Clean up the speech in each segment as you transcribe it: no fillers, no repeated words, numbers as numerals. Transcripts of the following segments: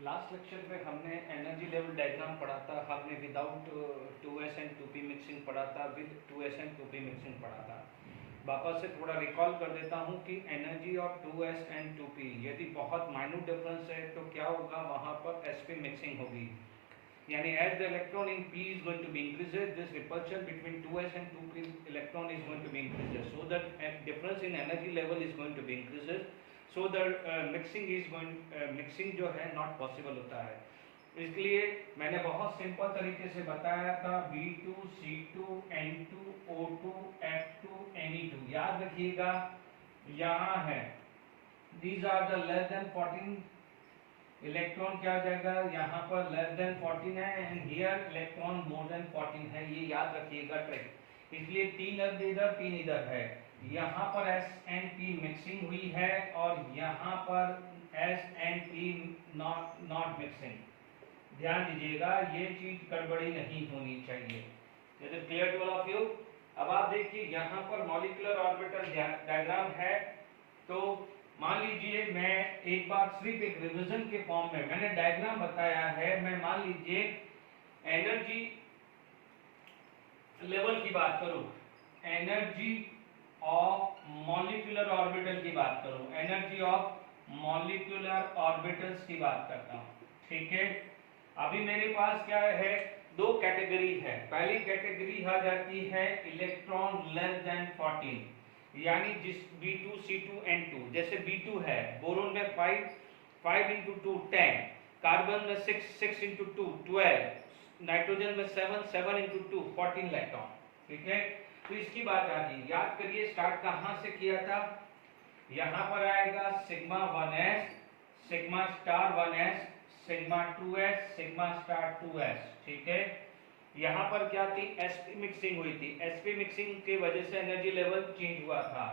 Last lecture में हमने energy level diagram पढ़ा था, हमने without 2s and 2p mixing पढ़ा था, with 2s and 2p mixing पढ़ा था। वापस से थोड़ा रिकॉल कर देता हूँ कि energy of 2s and 2p यदि बहुत माइन्यूट डिफरेंस है तो क्या होगा, वहाँ पर sp मिक्सिंग होगी। यानी as the electron in p is going to be increases, this repulsion between 2s and 2p electron is going to be increases, so that difference in energy level is going to be increases, so the mixing जो है not possible होता है। इसलिए मैंने बहुत simple तरीके से बताया था B2 C2 N2 O2 F2 Ne2। याद रखिएगा, यहाँ है these are the less than 14 electron क्या हो जाएगा, यहाँ पर लेस देन 14 है and here electron more than 14 है। ये याद रखिएगा ट्रिक। इसलिए 3 इधर 3 इधर है, यहाँ पर S एंड P मिक्सिंग हुई है और यहाँ पर S and P not mixing. ध्यान दीजिएगा, ये चीज गड़बड़ी नहीं होनी चाहिए। It is clear to all of you. अब आप देखिए यहाँ पर मॉलिक्यूलर ऑर्बिटल डायग्राम है, तो मान लीजिए मैं एक बार सिर्फ एक रिवीजन के फॉर्म में मैंने डायग्राम बताया है। मैं मान लीजिए एनर्जी लेवल की बात करूं, एनर्जी ऑफ मॉलिक्यूलर ऑर्बिटल की बात करूं, एनर्जी ऑफ मॉलिक्यूलर ऑर्बिटल्स की बात करता हूं, ठीक है। अभी मेरे पास क्या है, दो कैटेगरी है। पहली कैटेगरी आ जाती है इलेक्ट्रॉन लेस देन 14, यानी जिस B2 C2 N2, जैसे B2 है, बोरोन में 5 into 2 10, कार्बन में 6 into 2 12, नाइट्रोजन में 7 into 2 14 इलेक्ट्रॉन, ठीक है। तो इसकी बात आ गई। याद करिए स्टार्ट कहां से किया था, यहां पर आएगा sigma 1s, sigma star 1s, sigma 2s, sigma star 2s, ठीक है। यहाँ पर क्या थी, sp मिक्सिंग हुई थी। sp मिक्सिंग की वजह से एनर्जी लेवल चेंज हुआ था।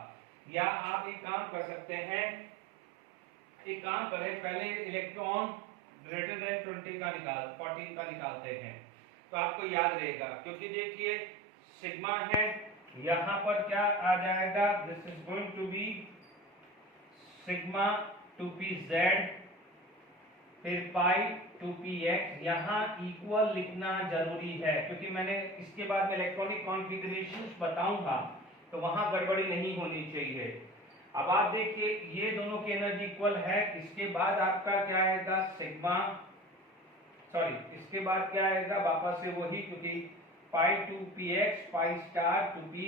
या आप एक काम कर सकते हैं, एक काम करें, पहले इलेक्ट्रॉन ग्रेटर देन 14 का निकालते हैं, तो आपको याद रहेगा। क्योंकि देखिए सिग्मा है, यहाँ पर क्या आ जाएगा, this is going to be sigma 2pz, फिर पाई 2px। यहाँ इक्वल लिखना जरूरी है, क्योंकि मैंने इसके बाद में इलेक्ट्रॉनिक कॉन्फ़िगरेशंस बताऊंगा, तो वहां गड़बड़ी नहीं होनी चाहिए। अब आप देखिए ये दोनों की एनर्जी इक्वल है। इसके बाद आपका क्या आएगा, सिग्मा, सॉरी इसके बाद क्या आएगा, वापस से वही, क्योंकि पाई 2px पाई स्टार 2py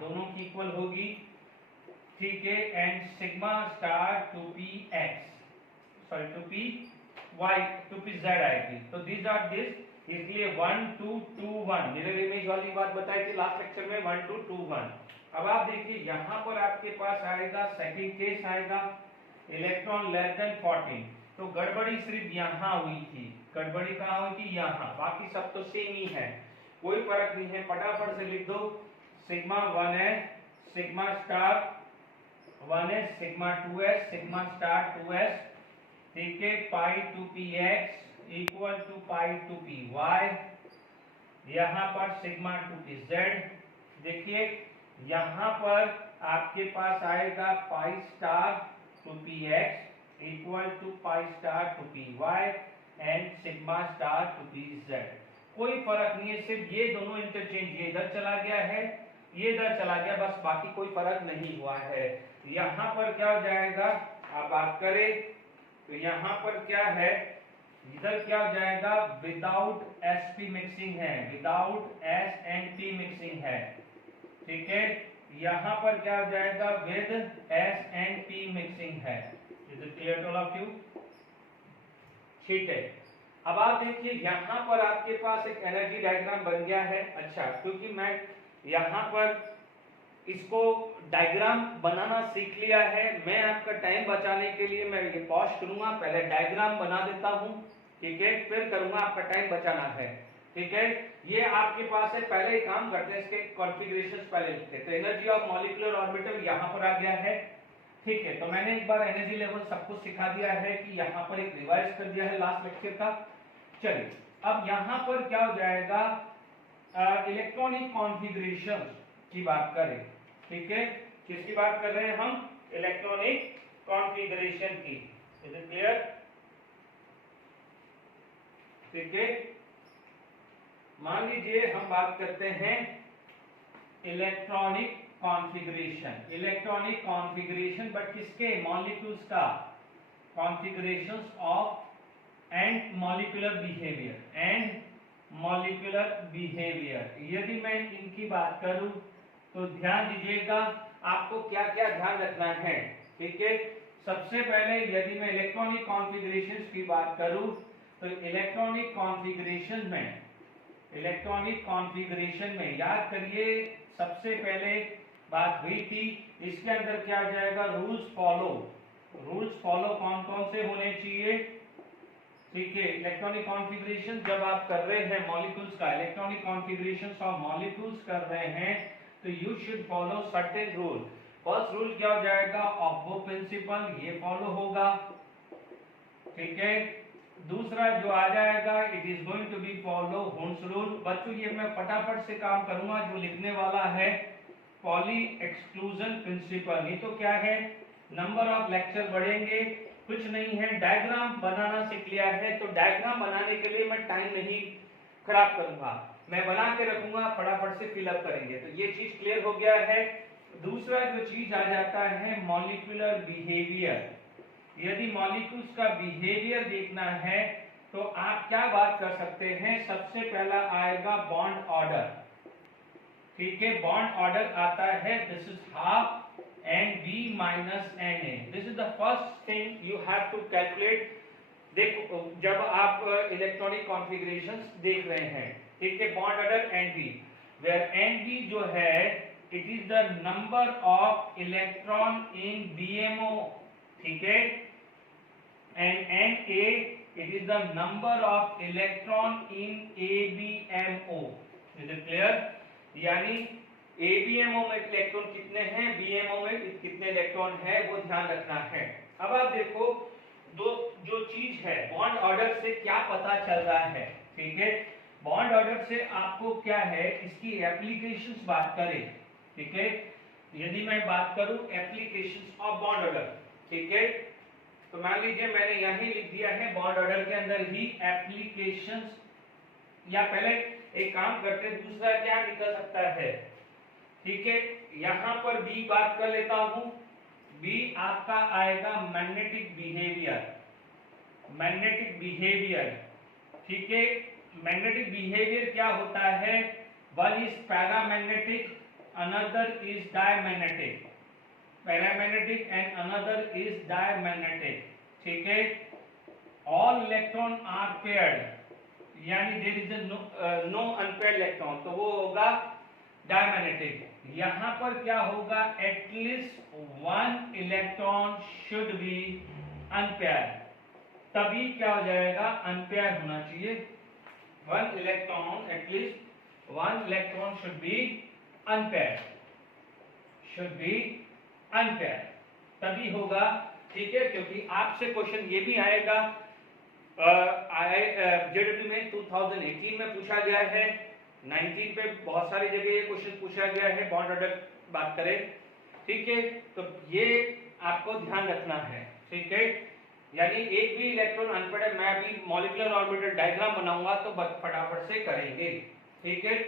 दोनों की इक्वल होगी, ठीक है। And sigma star 2px, sorry 2pz आएगी। तो दिस आर दिस, इसलिए 1 2 2 1 मिरर इमेज वाली बात बताई थी लास्ट लेक्चर में, 1 2 2 1। अब आप देखिए यहाँ पर आपके पास आएगा, सेकंड केस आएगा इलेक्ट्रॉन लेस देन 14। तो गड़बड़ी सिर्फ यहाँ हुई थी। गड़बड़ी कहाँ हुई थी, यहाँ। बाकी सब तो सेम ही है, कोई फर्क नहीं है। फटाफट से लिख दो, sigma 1s, sigma star 1s, sigma 2s, sigma star 2s, ठीक है। पाई 2px equal to pi 2py, यहाँ पर सिग्मा 2pz। देखिए यहाँ पर आपके पास आएगा pi star 2px equal to pi star 2py and sigma star 2pz। कोई फर्क नहीं है, सिर्फ ये दोनों इंटरचेंज, ये इधर चला गया है, ये इधर चला गया, बस बाकी कोई फर्क नहीं हुआ है। यहाँ पर क्या हो जाएगा, आप बात करें तो यहाँ पर क्या है, इधर क्या हो जाएगा, विदाउट sp मिक्सिंग है, without s and p mixing है, ठीक है। यहाँ पर क्या हो जाएगा, with s and p mixing है। Is it clear to all of you, ठीक है। अब आप देखिए यहाँ पर आपके पास एक एनर्जी डायग्राम बन गया है। अच्छा, क्योंकि मैं यहाँ पर इसको डायग्राम बनाना सीख लिया है, मैं आपका टाइम बचाने के लिए मैं ये पॉज करूंगा, पहले डायग्राम बना देता हूं, ठीक है, फिर करूंगा, आपका टाइम बचाना है, ठीक है। ये आपके पास है, पहले ही काम करते हैं, इसके कॉन्फ़िगरेशंस पहले लिखते हैं। तो एनर्जी ऑफ मॉलिक्यूलर ऑर्बिटल यहाँ पर आ गया है, ठीक है। तो मैंने एक बार एनर्जी लेवल सब कुछ सिखा दिया है, कि यहाँ पर एक रिवाइज कर दिया है लास्ट लेक्चर का। चलिए अब यहाँ पर क्या हो जाएगा, इलेक्ट्रॉनिक कॉन्फ़िगरेशन की बात करें, ठीक है। किसकी बात कर रहे हैं हम, इलेक्ट्रॉनिक कॉन्फ़िगरेशन की। इज इट क्लियर, ठीक है। मान लीजिए हम बात करते हैं इलेक्ट्रॉनिक कॉन्फ़िगरेशन, बट किसके, मॉलिक्यूल्स का, configurations of and molecular behaviour. यदि मैं इनकी बात करूं तो ध्यान दीजिएगा आपको क्या क्या ध्यान रखना है। ठीक है, सबसे पहले यदि मैं इलेक्ट्रॉनिक कॉन्फ़िगरेशन की बात करूं तो इलेक्ट्रॉनिक कॉन्फ़िगरेशन में याद करिए सबसे पहले बात हुई थी, इसके अंदर क्या आ जाएगा, रूल्स फॉलो कौन कौन से होने चाहिए। ठीक है, इलेक्ट्रॉनिक कॉन्फ़िगरेशन जब आप कर रहे हैं मॉलिक्यूल्स का, इलेक्ट्रॉनिक कॉन्फ़िगरेशन ऑफ मॉलिक्यूल्स कर रहे हैं तो you should follow certain rule. First rule क्या हो जाएगा, ऑफ प्रिंसिपल, ये फॉलो होगा। ठीक है, दूसरा जो आ जाएगा, it is going to be follow Hund's rule. बच्चों ये मैं फटाफट से काम करूंगा, जो लिखने वाला है पॉली एक्सक्लूजन प्रिंसिपल। ये तो क्या है, नंबर ऑफ लेक्चर बढ़ेंगे, कुछ नहीं है, डायग्राम बनाना सीख लिया है तो डायग्राम बनाने के लिए मैं टाइम नहीं खराब करूंगा, मैं बना के रखूंगा, फटाफट से फिलअप करेंगे। तो ये चीज क्लियर हो गया है। दूसरा जो चीज आ जाता है मॉलिक्यूलर बिहेवियर। यदि मॉलिक्यूल्स का बिहेवियर देखना है तो आप क्या बात कर सकते हैं, सबसे पहला आएगा बॉन्ड ऑर्डर। ठीक है, बॉन्ड ऑर्डर आता है, this is half NB minus Na. This is the first thing you have to calculate. देखो जब आप इलेक्ट्रॉनिक कॉन्फ़िगरेशंस देख रहे हैं, ठीक है, bond order NB, where NB जो है it is the number of electron in BMO, ठीक है, and Na it is the number of electron in ABMO. Is it clear? यानी ABMO में इलेक्ट्रॉन कितने हैं, BMO में कितने इलेक्ट्रॉन है, वो ध्यान रखना है। अब आप देखो दो जो चीज है, बॉन्ड ऑर्डर से क्या पता चल रहा है। ठीक है, बॉन्ड ऑर्डर से आपको क्या है, इसकी एप्लीकेशंस बात करें। ठीक है, यदि मैं बात करूं एप्लीकेशंस ऑफ बॉन्ड ऑर्डर, ठीक है, तो मान लीजिए मैंने यही लिख दिया है बॉन्ड ऑर्डर के अंदर ही एप्लीकेशंस, या पहले एक काम करते, दूसरा क्या निकल सकता है। ठीक है, यहां पर बी बात कर लेता हूं, बी आपका आएगा मैग्नेटिक बिहेवियर। ठीक है, मैग्नेटिक बिहेवियर क्या होता है, one is paramagnetic, another is diamagnetic, paramagnetic and another is diamagnetic. ठीक है, ऑल इलेक्ट्रॉन आर पेयर्ड, यानी there is no unpaired electron, तो वो होगा डायमैग्नेटिक। यहां पर क्या होगा, at least one electron should be unpair, तभी क्या हो जाएगा, अनपेयर होना चाहिए। One electron, at least one electron should be unpair, तभी होगा। ठीक है, क्योंकि आपसे क्वेश्चन ये भी आएगा, जेडब्ल्यू में 2018 में पूछा गया है, 19 पे बहुत सारी जगह ये क्वेश्चन पूछा गया है, बॉन्ड ऑर्डर बात करें। ठीक है, तो ये आपको ध्यान रखना है। ठीक है, यानी एक भी इलेक्ट्रॉन अनपेयर्ड है, मैं अभी मॉलिक्यूलर ऑर्बिटल डायग्राम बनाऊंगा तो फटाफट से करेंगे। ठीक है,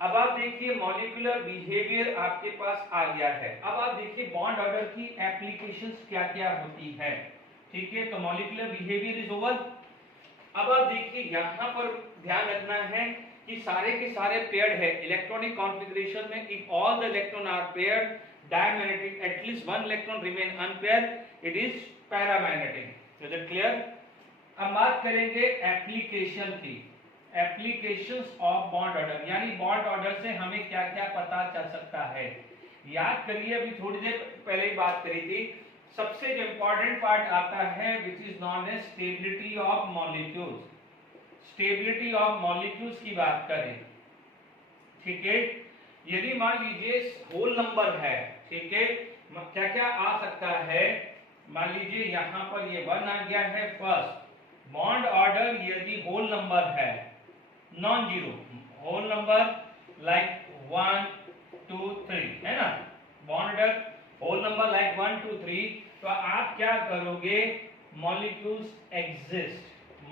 अब आप देखिए मॉलिक्यूलर बिहेवियर आपके पास आ गया है। अब आप देखिए बॉन्ड ऑर्डर की एप्लीकेशंस क्या क्या होती है। ठीक है, तो मॉलिक्यूलर बिहेवियर इज ओवर। अब आप देखिए यहां पर ध्यान रखना है कि सारे के सारे पेयर्ड है इलेक्ट्रॉनिक कॉन्फ़िगरेशन में, if all the electron are paired diamagnetic, at least one electron remain unpaired, it is paramagnetic. Is it clear? अब बात करेंगे एप्लीकेशन की, एप्लीकेशंस ऑफ बॉन्ड ऑर्डर, यानी बॉन्ड ऑर्डर से हमें क्या क्या पता चल सकता है। याद करिए अभी थोड़ी देर पहले ही बात करी थी, सबसे जो इंपॉर्टेंट पार्ट आता है which is known as stability of molecules. Stability of molecules की बात करें, ठीक है, यदि मान लीजिए होल नंबर है, ठीक है, क्या क्या आ सकता है, मान लीजिए यहां पर ये 1 आ गया है फर्स्ट। बॉन्ड ऑर्डर यदि होल नंबर है, non zero whole number like 1 2 3 है ना, bond order whole number like 1 2 3, तो आप क्या करोगे, molecules exist,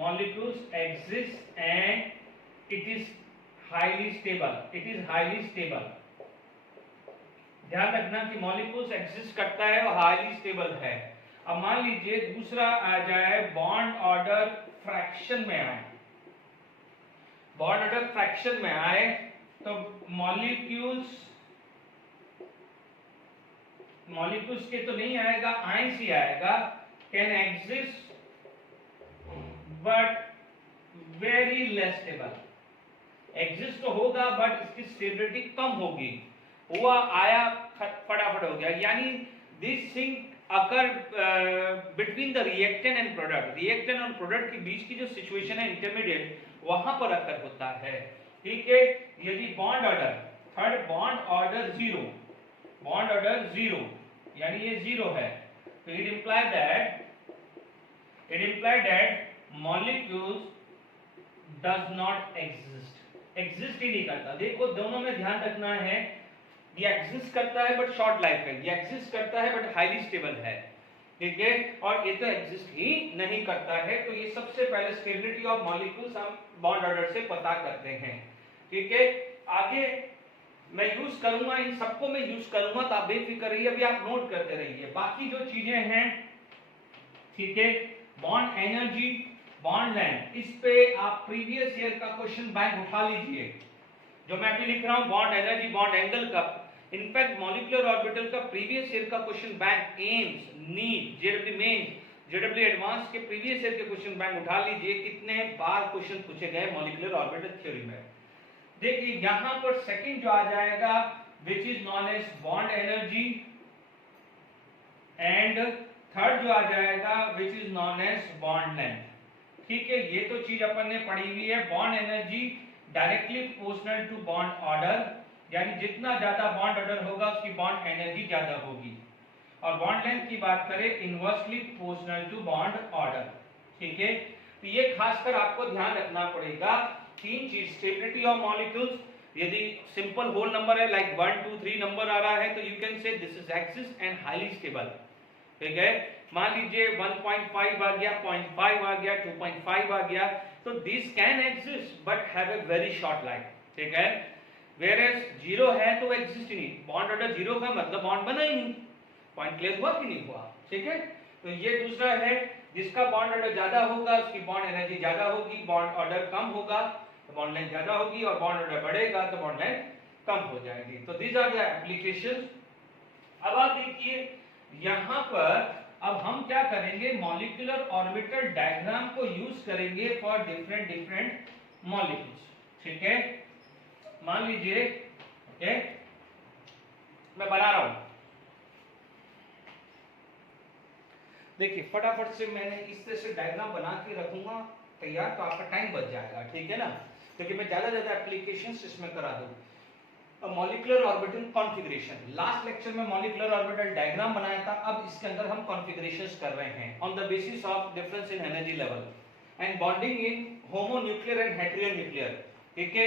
molecules exist and it is highly stable. ध्यान रखना कि मॉलिक्यूल्स एग्जिस्ट करता है और हाईली स्टेबल है। अब मान लीजिए दूसरा आ जाए बॉन्ड ऑर्डर फ्रैक्शन में आए, बॉन्ड ऑर्डर फ्रैक्शन में आए तो मॉलिक्यूल्स के तो नहीं आएगा, आयंस ही आएगा। Can exist but very less stable, exist तो होगा बट इसकी स्टेबिलिटी कम होगी। हुआ आया फटाफट हो गया, यानी this thing occur between the reactant and product, reactant और प्रोडक्ट के बीच की जो सिचुएशन है इंटरमीडिएट, वहां पर अकर होता है। ठीक है, यदि bond order third bond order zero यानी ये जीरो है, तो it imply that molecules does not exist ही नहीं करता। देखो दोनों में ध्यान रखना है, ये एग्जिस्ट करता है बट शॉर्ट लाइफ है, ये एग्जिस्ट करता है बट हाईली स्टेबल है। ठीक है, और ये तो एग्जिस्ट ही नहीं करता है। तो ये सबसे पहले स्टेबिलिटी ऑफ मॉलिक्यूल्स हम बॉन्ड ऑर्डर से पता करते हैं। ठीक है, आगे मैं यूज करूंगा, इन सबको मैं यूज करूंगा, तो आप बेफिक्र रहिए, अभी आप नोट करते रहिए बाकी जो चीजें हैं। ठीक है, बॉन्ड एनर्जी, बॉन्ड लेंथ, इस पे आप प्रीवियस ईयर का क्वेश्चन बैंक उठा लीजिए, जो मैं अभी लिख रहा हूं बॉन्ड एनर्जी बॉन्ड एंगल का। इनफैक्ट मॉलिक्यूलर ऑर्बिटल का प्रीवियस ईयर का question bank, AIIMS, NEET, JW mains, JW advance के प्रीवियस ईयर के क्वेश्चन बैंक उठा लीजिए, कितने बार क्वेश्चन पूछे गए मॉलिक्यूलर ऑर्बिटल थ्योरी में। देखिए यहां पर सेकंड जो आ जाएगा which is known as bond energy, and third जो आ जाएगा which is known as bond length. ठीक है, ये तो चीज अपन ने पढ़ी हुई है। Bond energy directly proportional to bond order, यानी जितना ज्यादा बॉन्ड ऑर्डर होगा उसकी बॉन्ड एनर्जी ज्यादा होगी। और बॉन्ड लेंथ की बात करें inversely proportional to bond order. ठीक है, तो ये खासकर आपको ध्यान रखना पड़ेगा। तीन चीज, स्टेबिलिटी ऑफ मॉलिक्यूल्स, यदि सिंपल होल नंबर है लाइक 1 2 3 नंबर आ रहा है तो you can say this is exist and highly stable. ठीक है, मान लीजिए 1.5 आ गया, 0.5 आ गया, 2.5 आ गया, तो this can exist but have a very short life. ठीक है, वेयरएज जीरो है तो एग्जिस्ट ही नहीं, बॉन्ड ऑर्डर जीरो का मतलब बॉन्ड बना ही नहीं, पॉइंट क्लियर हुआ कि नहीं हुआ। ठीक है, तो ये दूसरा है, जिसका बॉन्ड ऑर्डर ज्यादा होगा उसकी बॉन्ड एनर्जी ज्यादा होगी, बॉन्ड ऑर्डर कम होगा तो बॉन्ड लेंथ ज्यादा होगी, और बॉन्ड ऑर्डर बढ़ेगा तो बॉन्ड लेंथ कम हो जाएगी। तो दीज आर द एप्लीकेशंस। अब आप देखिए यहां पर अब हम क्या करेंगे, मॉलिक्यूलर ऑर्बिटल डायग्राम को यूज करेंगे फॉर डिफरेंट मॉलिक्यूल्स। ठीक है, मान लीजिए ओके मैं बना रहा हूं, देखिए फटाफट से मैंने इस तरह से डायग्राम बना के रखूंगा तैयार, तो आपका टाइम बच जाएगा। ठीक है ना, क्योंकि मैं ज्यादा एप्लीकेशंस इसमें करा दूं। Molecular orbital configuration, last lecture में मॉलिक्यूलर ऑर्बिटल डायग्राम बनाया था, अब इसके अंदर हम कॉन्फ़िगरेशंस कर रहे हैं on the basis of difference in energy level and bonding in homonuclear and heteronuclear. ठीक है,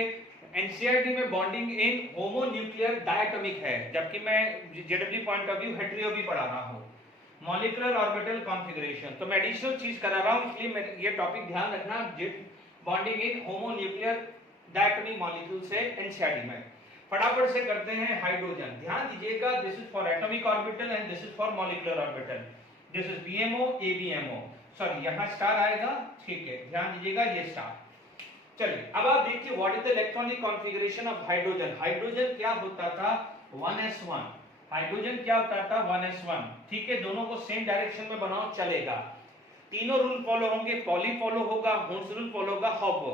एनसीईआरटी में बॉन्डिंग इन होमोन्यूक्लियर डायटोमिक है, जबकि मैं JW point of view hetero भी पढ़ा रहा हूं। मॉलिक्यूलर ऑर्बिटल कॉन्फ़िगरेशन, तो मैं एडिशनल चीज करा रहा हूं, इसलिए ये टॉपिक ध्यान रखना, bonding in homonuclear diatomic molecule से एनसीईआरटी में। फटाफट से करते हैं हाइड्रोजन, ध्यान दीजिएगा, this is for atomic orbital and this is for molecular orbital, this is BMO ABMO, sorry यहां स्टार आएगा। ठीक है, ध्यान दीजिएगा ये स्टार। चलिए अब आप देखिए what is the electronic configuration of hydrogen. Hydrogen क्या होता था 1s1, हाइड्रोजन क्या होता था 1s1। ठीक है, दोनों को सेम डायरेक्शन में बनाओ चलेगा, तीनों रूल फॉलो होंगे, पॉली फॉलो होगा, होल्स रूल फॉलो होगा, हॉबो।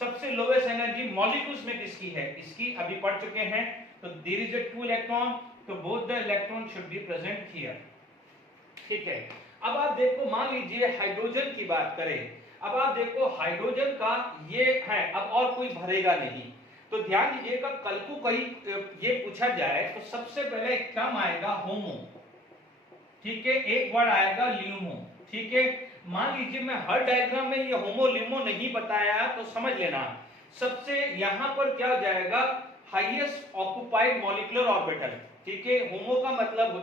सबसे लोएस्ट एनर्जी मॉलिक्यूल्स में किसकी है, इसकी अभी पढ़ चुके हैं, तो देयर इज अ 2 इलेक्ट्रॉन, तो both the electron should be present here. ठीक है, अब आप देखो मान लीजिए हाइड्रोजन की बात करें, अब आप देखो हाइड्रोजन का ये है, अब और कोई भरेगा नहीं, तो ध्यान दीजिएगा कल को कहीं ये पूछा जाए तो सबसे पहले एक टर्म आएगा होमो। ठीक है, एक वर्ड आएगा ल्यूमो। ठीक है, मान लीजिए मैं हर डायग्राम में ये होमो ल्यूमो नहीं बताया तो समझ लेना, सबसे यहां पर क्या हो जाएगा हाईएस्ट ऑक्युपाइड मॉलिक्यूलर ऑर्बिटल। ठीक है, होमो का मतलब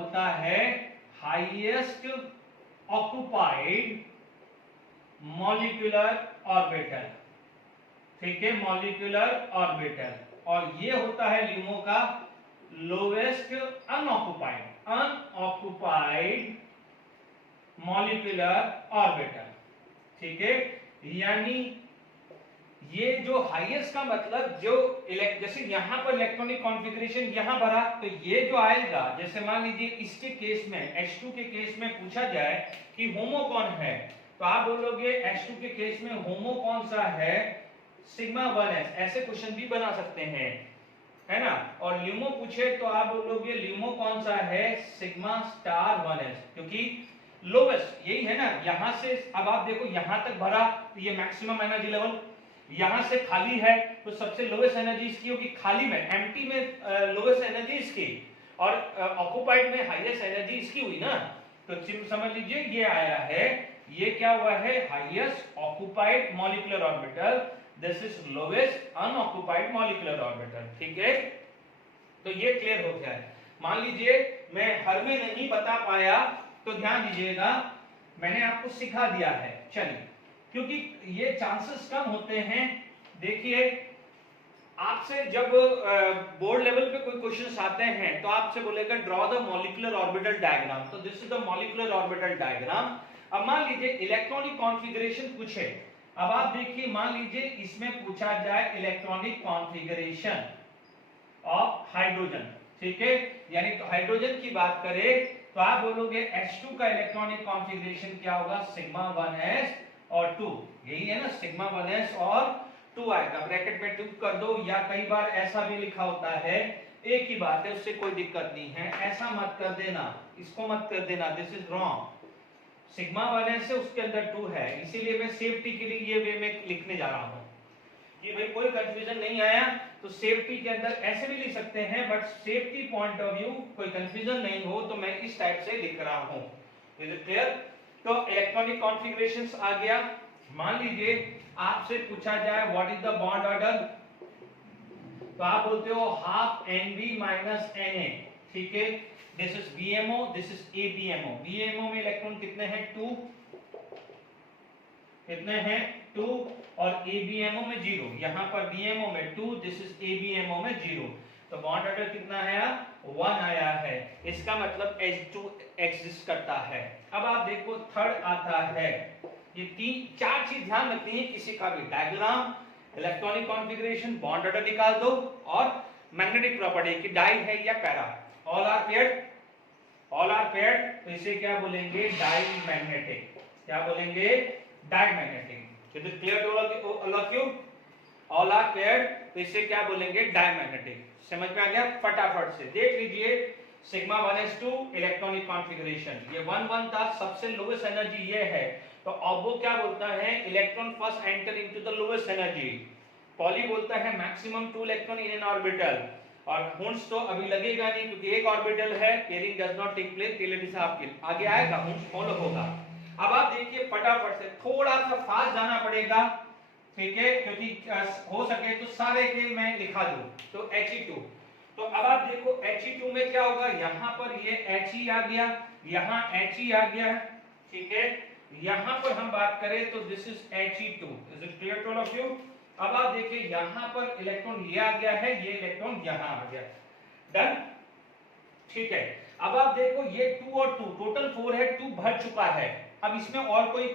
होता है हाईएस्ट ऑक्युपाइड मॉलिक्यूलर ऑर्बिटल, ठीक है, मॉलिक्यूलर ऑर्बिटल। और ये होता है LUMO का लोवेस्ट अनऑक्युपाइड मॉलिक्यूलर ऑर्बिटल, ठीक है। यानी ये जो हाईएस्ट का मतलब जो जैसे यहां पर इलेक्ट्रॉनिक कॉन्फ़िगरेशन यहां भरा, तो ये जो आएगा, जैसे मान लीजिए इसके केस में H2 के केस में पूछा जाए कि होमो कौन है, तो आप बोलोगे H2 के केस में होमो कौन सा है, सिग्मा 1s। ऐसे क्वेश्चन भी बना सकते हैं, है ना। और LUMO पूछे तो आप बोलोगे LUMO कौन सा है, सिग्मा स्टार 1s, क्योंकि लोवेस्ट यही है ना। यहां से अब आप देखो यहां तक भरा तो ये मैक्सिमम एनर्जी लेवल, यहां से खाली है तो सबसे लोवेस्ट एनर्जी इसकी होगी, खाली में एम्प्टी में लोवेस्ट एनर्जी इसकी, और ऑक्युपाइड में हाईएस्ट एनर्जी इसकी हुई ना। तो समझ लीजिए ये आया है, ये क्या हुआ है, highest occupied molecular orbital, this is lowest unoccupied molecular orbital, ठीक है। तो ये क्लियर हो गया है। मान लीजिए मैं हर में नहीं बता पाया तो ध्यान दीजिएगा, मैंने आपको सिखा दिया है, चलिए, क्योंकि ये चांसेस कम होते हैं। देखिए आपसे जब बोर्ड लेवल पे कोई क्वेश्चंस आते हैं तो आपसे बोलेगा draw the molecular orbital diagram, तो this is the molecular orbital diagram. अब मान लीजिए इलेक्ट्रॉनिक कॉन्फ़िगरेशन पूछे, अब आप देखिए मान लीजिए इसमें पूछा जाए इलेक्ट्रॉनिक कॉन्फ़िगरेशन ऑफ हाइड्रोजन, ठीक है, यानी तो हाइड्रोजन की बात करें तो आप बोलोगे H2 का इलेक्ट्रॉनिक कॉन्फ़िगरेशन क्या होगा, सिग्मा 1s और 2, यही है ना, सिग्मा 1s और 2 आएगा, ब्रैकेट में 2 कर दो, या कई बार ऐसा भी लिखा होता है, एक ही बात है, उससे कोई दिक्कत नहीं है, ऐसा मत कर देना, इसको मत कर देना, this is wrong. Sigma 1s से उसके अंदर 2 है, इसीलिए मैं सेफ्टी के लिए ये वे में लिखने जा रहा हूं कि भाई कोई कंफ्यूजन नहीं आया, तो सेफ्टी के अंदर ऐसे भी लिख सकते हैं, but safety point of view कोई कंफ्यूजन नहीं हो तो मैं इस टाइप से लिख रहा हूं। Is it clear? तो इलेक्ट्रॉनिक कॉन्फ़िगरेशंस आ गया। मान लीजिए आपसे पूछा जाए what is the bond order, तो आप बोलते हो हाफ Nb माइनस Na, ठीक है, this is BMO, this is ABMO। BMO में इलेक्ट्रॉन कितने हैं, 2, कितने हैं, 2, और ABMO में 0, यहां पर BMO में 2, दिस इज ABMO में 0, तो बॉन्ड ऑर्डर कितना आया, 1 आया है, इसका मतलब H2 एग्जिस्ट करता है। अब आप देखो थर्ड आता है, ये 3-4 चीज ध्यान रखनी है, किसी का भी diagram, electronic configuration, bond order निकाल दो, और मैग्नेटिक प्रॉपर्टी की डाई है या para, all are paired, all are paired, तो इसे क्या बोलेंगे, डाई मैग्नेटिक, क्या बोलेंगे, diamagnetic. Is it clear to all of you? All are paired, तो इसे क्या बोलेंगे, डाई मैग्नेटिक। समझ में आ गया? फटाफट से देख लीजिए, सिग्मा 1s2 इलेक्ट्रॉनिक कॉन्फ़िगरेशन, ये 1 था, सबसे लोवेस्ट एनर्जी ये है, तो अब वो क्या बोलता है, electron first enter into the lowest energy. Poly बोलता है maximum 2 electron in an orbital, और हुंस तो अभी लगेगा नहीं क्योंकि एक ऑर्बिटल है, pairing does not take place, टेलेडी साहब के आगे आएगा, हुंस फॉलो होगा। अब आप देखिए फटाफट से, थोड़ा सा फास्ट जाना पड़ेगा, ठीक है, क्योंकि हो सके तो सारे के मैं लिखा दूं, तो He2, तो अब आप देखो He2 में क्या होगा, यहां पर ये He आ गया, यहां He आ गया, ठीक है, यहां पर हम बात करें तो this is He2, is it clear to all of you? अब आप देखिए यहां पर इलेक्ट्रॉन ये आ गया है, ये इलेक्ट्रॉन यहां आ गया, डन, ठीक है। अब आप देखो ये 2 और 2 टोटल 4 है, 2 भर चुका है, अब इसमें और कोई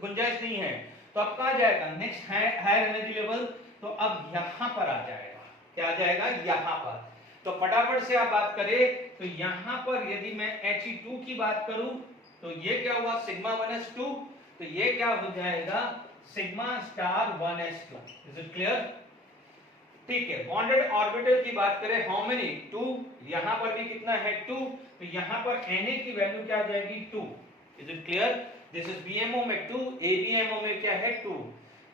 गुंजाइश नहीं है, तो अब कहां जाएगा, नेक्स्ट हायर एनर्जी लेवल, तो अब यहां पर आ जाएगा, क्या आ जाएगा, यहां पर। तो फटाफट से आप बात करें तो यहां पर यदि मैं He2 की बात करूं तो ये क्या हुआ, सिग्मा 1s2, तो ये क्या हो जाएगा, sigma star 1s2। Is it clear? ठीक है। बॉन्डेड ऑर्बिटल की बात करें, हाउ मेनी, 2, यहां पर भी कितना है, 2, तो यहां पर Na की वैल्यू क्या आ जाएगी, 2। Is it clear? This is BMO में 2, ABMO में क्या है, 2।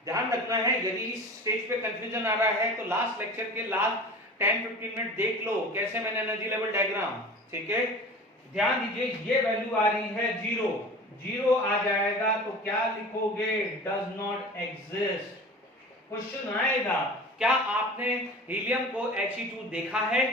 ध्यान रखना है, यदि इस स्टेज पे कंफ्यूजन आ रहा है तो लास्ट लेक्चर के लास्ट 10-15 मिनट देख लो, कैसे मैंने एनर्जी लेवल डायग्राम, ठीक है। ध्यान दीजिए ये वैल्यू आ रही है 0, 0 आ जाएगा तो क्या लिखोगे, डज नॉट एग्जिस्ट। क्वेश्चन आएगा, क्या आपने हीलियम को He2 देखा है?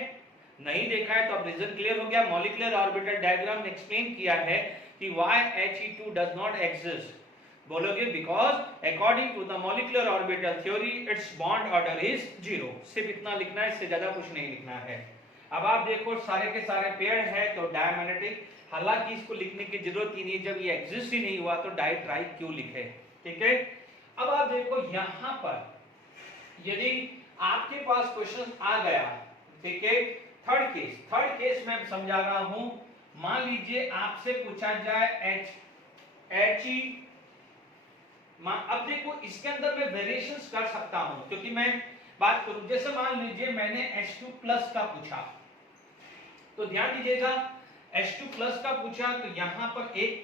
नहीं देखा है तो अब रीजन क्लियर हो गया। मॉलिक्यूलर ऑर्बिटल डायग्राम ने एक्सप्लेन किया है कि why He2 does not exist. बोलोगे because according to the molecular orbital theory it's bond order is 0। सिर्फ इतना लिखना है, इससे ज्यादा कुछ नहीं लिखना है। अब आप देखो सारे के सारे पेयर है तो डायमैग्नेटिक, हालांकि इसको लिखने की जरूरत ही नहीं, जब ये एग्जिस्ट ही नहीं हुआ तो डाई ट्राई क्यों लिखे, ठीक है। अब आप देखो यहां पर यदि आपके पास क्वेश्चन आ गया, ठीक है, थर्ड केस मैं समझा रहा हूं। मान लीजिए आपसे पूछा जाए एच ई, अब देखो इसके अंदर मैं वेरिएशंस कर सकता हूं, क्योंकि मैं बात करूं, जैसे मान लीजिए मैंने H2+ का पूछा, तो ध्यान दीजिएगा H2+ का पूछा तो यहां पर एक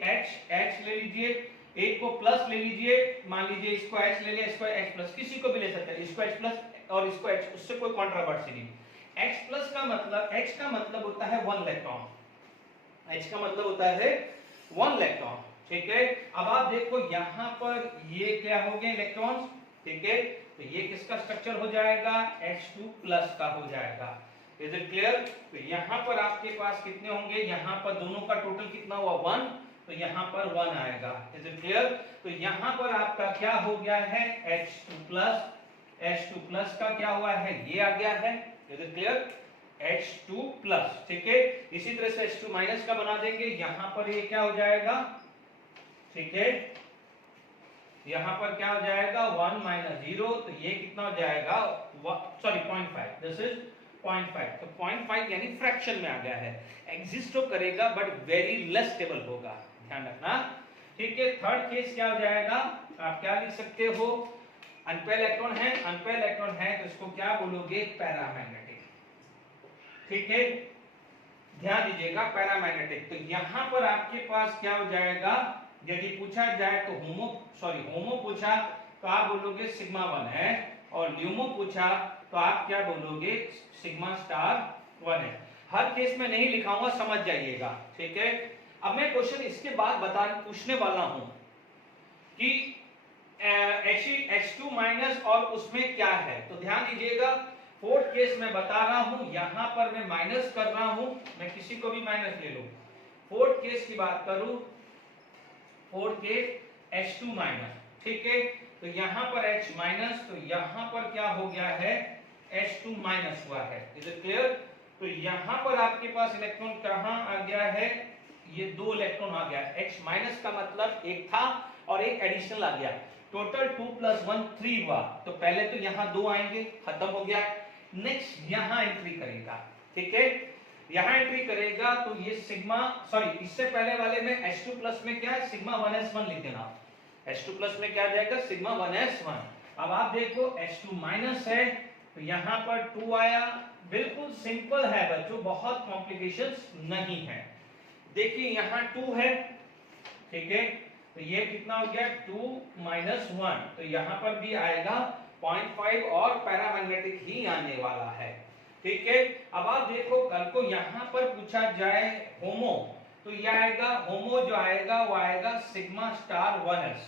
H ले लीजिए, एक को प्लस ले लीजिए, मान लीजिए इसको H ले लिया, इसको H+, किसी को भी ले सकते हैं, इसको H+ और इसको H, उससे कोई कंट्रोवर्सी नहीं। H+ का मतलब, H का मतलब होता है 1 इलेक्ट्रॉन, H का मतलब होता है 1 इलेक्ट्रॉन, ठीक है। अब आप देखो यहां पर ये क्या हो गए इलेक्ट्रॉन्स, ठीक है, तो ये किसका स्ट्रक्चर हो जाएगा, H2+ का हो जाएगा। Is it clear? तो यहां पर आपके पास कितने होंगे, यहां पर दोनों का टोटल कितना हुआ 1, तो यहां पर 1 आएगा। Is it clear? तो यहां पर आपका क्या हो गया है H2+ का क्या हुआ है, ये आ गया है। Is it clear? H2+, ठीक है। इसी तरह से H2- का बना देंगे, यहां पर ये क्या हो जाएगा, ठीक है, यहां पर क्या हो जाएगा 1 - 0, तो ये कितना हो जाएगा, सॉरी 0.5, दिस इज 0.5, तो 0.5 यानी फ्रैक्शन में आ गया है। एग्जिस्ट तो करेगा बट वेरी लेस स्टेबल होगा, ध्यान रखना, ठीक है। थर्ड केस क्या हो जाएगा, आप क्या लिख सकते हो, अनपेयर इलेक्ट्रॉन है तो इसको क्या बोलोगे, पैरामैग्नेटिक, ठीक है। ध्यान दीजिएगा पैरामैग्नेटिक, तो यहां पर आपके पास क्या हो जाएगा, यदि पूछा जाए तो होमो पूछा तो आप बोलोगे σ1 है, और ल्यूमो पूछा तो आप क्या बोलोगे, σ*1 है। हर केस में नहीं लिखाऊंगा, समझ जाइएगा, ठीक है। अब मैं क्वेश्चन इसके बाद पूछने वाला हूं कि H2- और उसमें क्या है, तो ध्यान दीजिएगा। फोर्थ केस में बता रहा हूं, यहां पर मैं माइनस कर रहा हूं, मैं किसी को भी माइनस ले लूं। फोर्थ केस की बात करूं, फोर्थ केस H2-, ठीक है, तो यहां पर H-, तो यहां पर क्या हो गया है, H2- हुआ है। Is it clear? तो यहां पर आपके पास इलेक्ट्रॉन कहां आ गया है, ये 2 इलेक्ट्रॉन आ गया। H- का मतलब एक था और एक एडिशनल आ गया, टोटल 2 + 1 3 हुआ, तो पहले तो यहां 2 आएंगे, खत्म हो गया। नेक्स्ट यहां एंट्री करेगा, ठीक है, यहां एंट्री करेगा तो ये इससे पहले वाले में H2+ में क्या है, σ1s1 लिख देना। H2+ में क्या आ जाएगा, σ1s1। अब आप देखो H2- है तो यहां पर 2 आया, बिल्कुल सिंपल है बच्चों, बहुत कॉम्प्लिकेशंस नहीं है। देखिए यहां 2 है, ठीक है, तो ये कितना हो गया 2 - 1, तो यहां पर भी आएगा 0.5 और पैरामैग्नेटिक ही आने वाला है, ठीक है। अब आप देखो कल को यहां पर पूछा जाए होमो, तो ये आएगा, होमो जो आएगा वो आएगा σ*1s,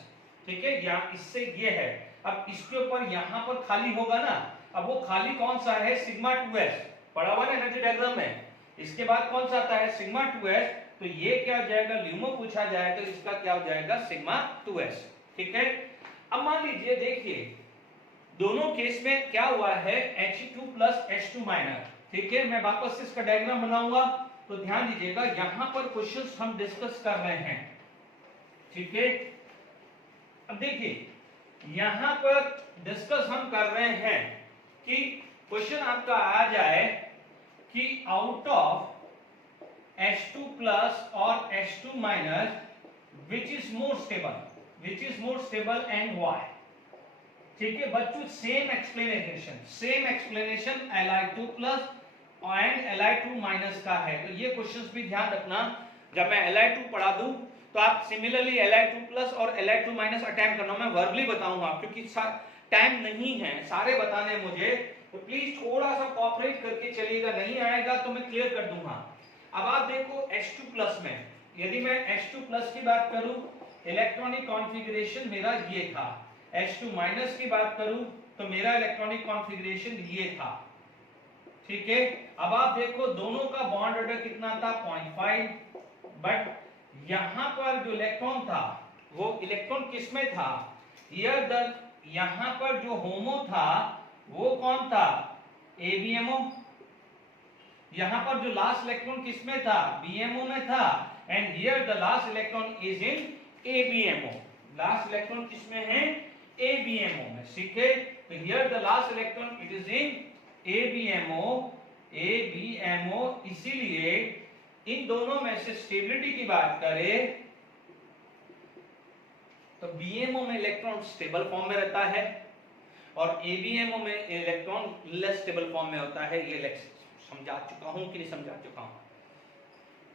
ठीक है, यहां इससे ये है। अब इसके ऊपर यहां पर खाली होगा ना, अब वो खाली कौन सा है, σ2s, पढ़ा हुआ ना एनर्जी डायग्राम में। इसके बाद कौन सा आता है, σ2s, तो ये क्या हो जाएगा, ल्यूमो पूछा जाए तो इसका क्या हो जाएगा, σ2s, ठीक है। अब मान लीजिए देखिए दोनों केस में क्या हुआ है, H2+ H2-, ठीक है। मैं वापस से इसका डायग्राम बनाऊंगा, तो ध्यान दीजिएगा, यहां पर क्वेश्चंस हम डिस्कस कर रहे हैं, ठीक है। अब देखिए यहां पर डिस्कस हम कर रहे हैं कि क्वेश्चन आपका आ जाए कि आउट ऑफ H2+ और H2- which is more stable and why, ठीक है बच्चों। Same explanation Li2+ and Li2- का है, तो ये क्वेश्चंस भी ध्यान रखना। जब मैं Li2 पढ़ा दूं तो आप सिमिलरली Li2+ और Li2- अटेम्प्ट करना, मैं वर्बली बताऊंगा क्योंकि टाइम नहीं है सारे बताने मुझे, तो प्लीज थोड़ा सा कोऑपरेट करके चलिएगा, नहीं आएगा तो मैं क्लियर कर दूंगा। अब आप देखो H2+ में, यदि मैं H2+ की बात करूं, इलेक्ट्रॉनिक कॉन्फ़िगरेशन मेरा ये था। H2- की बात करूं तो मेरा इलेक्ट्रॉनिक कॉन्फ़िगरेशन ये था, ठीक है। अब आप देखो दोनों का बॉन्ड ऑर्डर कितना था, 0.5, बट यहां पर जो इलेक्ट्रॉन था वो इलेक्ट्रॉन किस में था, हियर द, यहां पर जो होमो था वो कौन था, एबीएमओ। यहां पर जो लास्ट इलेक्ट्रॉन किस में था, बीएमओ में था, and here the last electron is in ABMO. Last electron किस में है, एबीएमओ में। ठीक है, तो here the last electron it is in ABMO, ABMO. इसीलिए इन दोनों में से स्टेबिलिटी की बात करें तो बीएमओ में इलेक्ट्रॉन स्टेबल फॉर्म में रहता है और एबीएमओ में इलेक्ट्रॉन लेस स्टेबल फॉर्म में होता है। ये समझा चुका हूं कि नहीं समझा चुका हूं।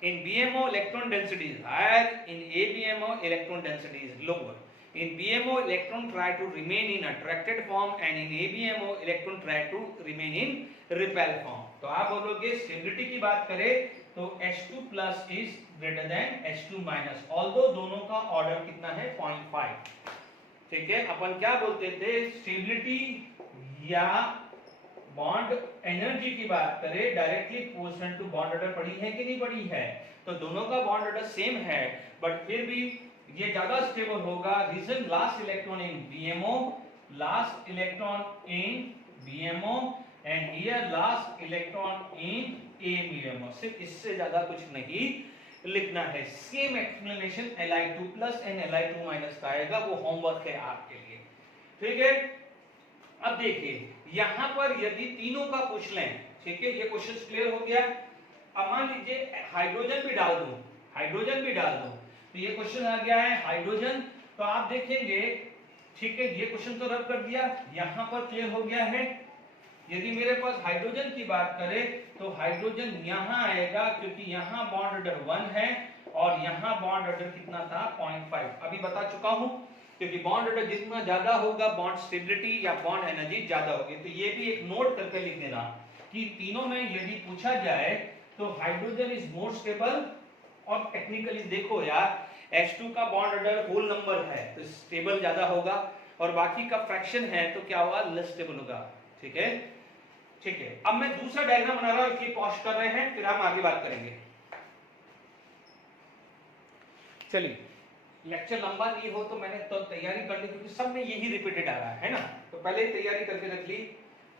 In BMO electron density is higher, in ABMO electron density is lower. In BMO electron try to remain in attracted form and in ABMO electron try to remain in repel form. तो आप बोलोगे stability की बात करें तो H2 plus is greater than H2 minus, although दोनों का order कितना है 0.5। ठीक है, अपन क्या बोलते थे, स्टेबिलिटी या बॉन्ड एनर्जी की बात करें directly proportional to bond order पड़ी है कि नहीं पड़ी है, तो दोनों का बॉन्ड ऑर्डर सेम है बट फिर भी ये ज्यादा स्टेबल होगा। Reason last electron in BMO, last electron in BMO and here last electron in ABMO. सिर्फ इससे ज्यादा कुछ नहीं लिखना है। Same explanation Li2+ and Li2- का आएगा, वो होमवर्क है आपके लिए। ठीक है, अब देखिए यहां पर यदि तीनों का पूछ लें, ठीक है, ये क्वेश्चन क्लियर हो गया। अब मान लीजिए हाइड्रोजन भी डाल दूं, हाइड्रोजन भी डाल दूं, तो ये क्वेश्चन आ गया है हाइड्रोजन। तो आप देखेंगे, ठीक है, ये क्वेश्चन तो रब कर दिया, यहां पर क्लियर हो गया है। यदि मेरे पास हाइड्रोजन की बात करें तो हाइड्रोजन यहां आएगा क्योंकि यहां बॉन्ड ऑर्डर 1 है और यहां बॉन्ड ऑर्डर कितना था 0.5। अभी बता चुका हूं, क्योंकि बॉन्ड ऑर्डर जितना ज्यादा होगा बॉन्ड स्टेबिलिटी या बॉन्ड एनर्जी ज्यादा होगी। तो ये भी एक नोट करके लिख देना कि तीनों में यदि पूछा जाए तो हाइड्रोजन इज मोर स्टेबल। और टेक्निकली देखो यार, H2 का बॉन्ड ऑर्डर होल नंबर है तो स्टेबल ज्यादा होगा और बाकी का फ्रैक्शन है तो क्या होगा, लेस स्टेबल होगा। ठीक है, ठीक है। अब मैं दूसरा डायग्राम बना रहा हूं, इसलिए पॉज कर रहे हैं, फिर हम आगे बात करेंगे। चलिए, लेक्चर लंबा नहीं हो तो मैंने तो तैयारी कर ली क्योंकि सब में यही रिपीटेड आ रहा है ना, तो पहले ही तैयारी करके रख ली।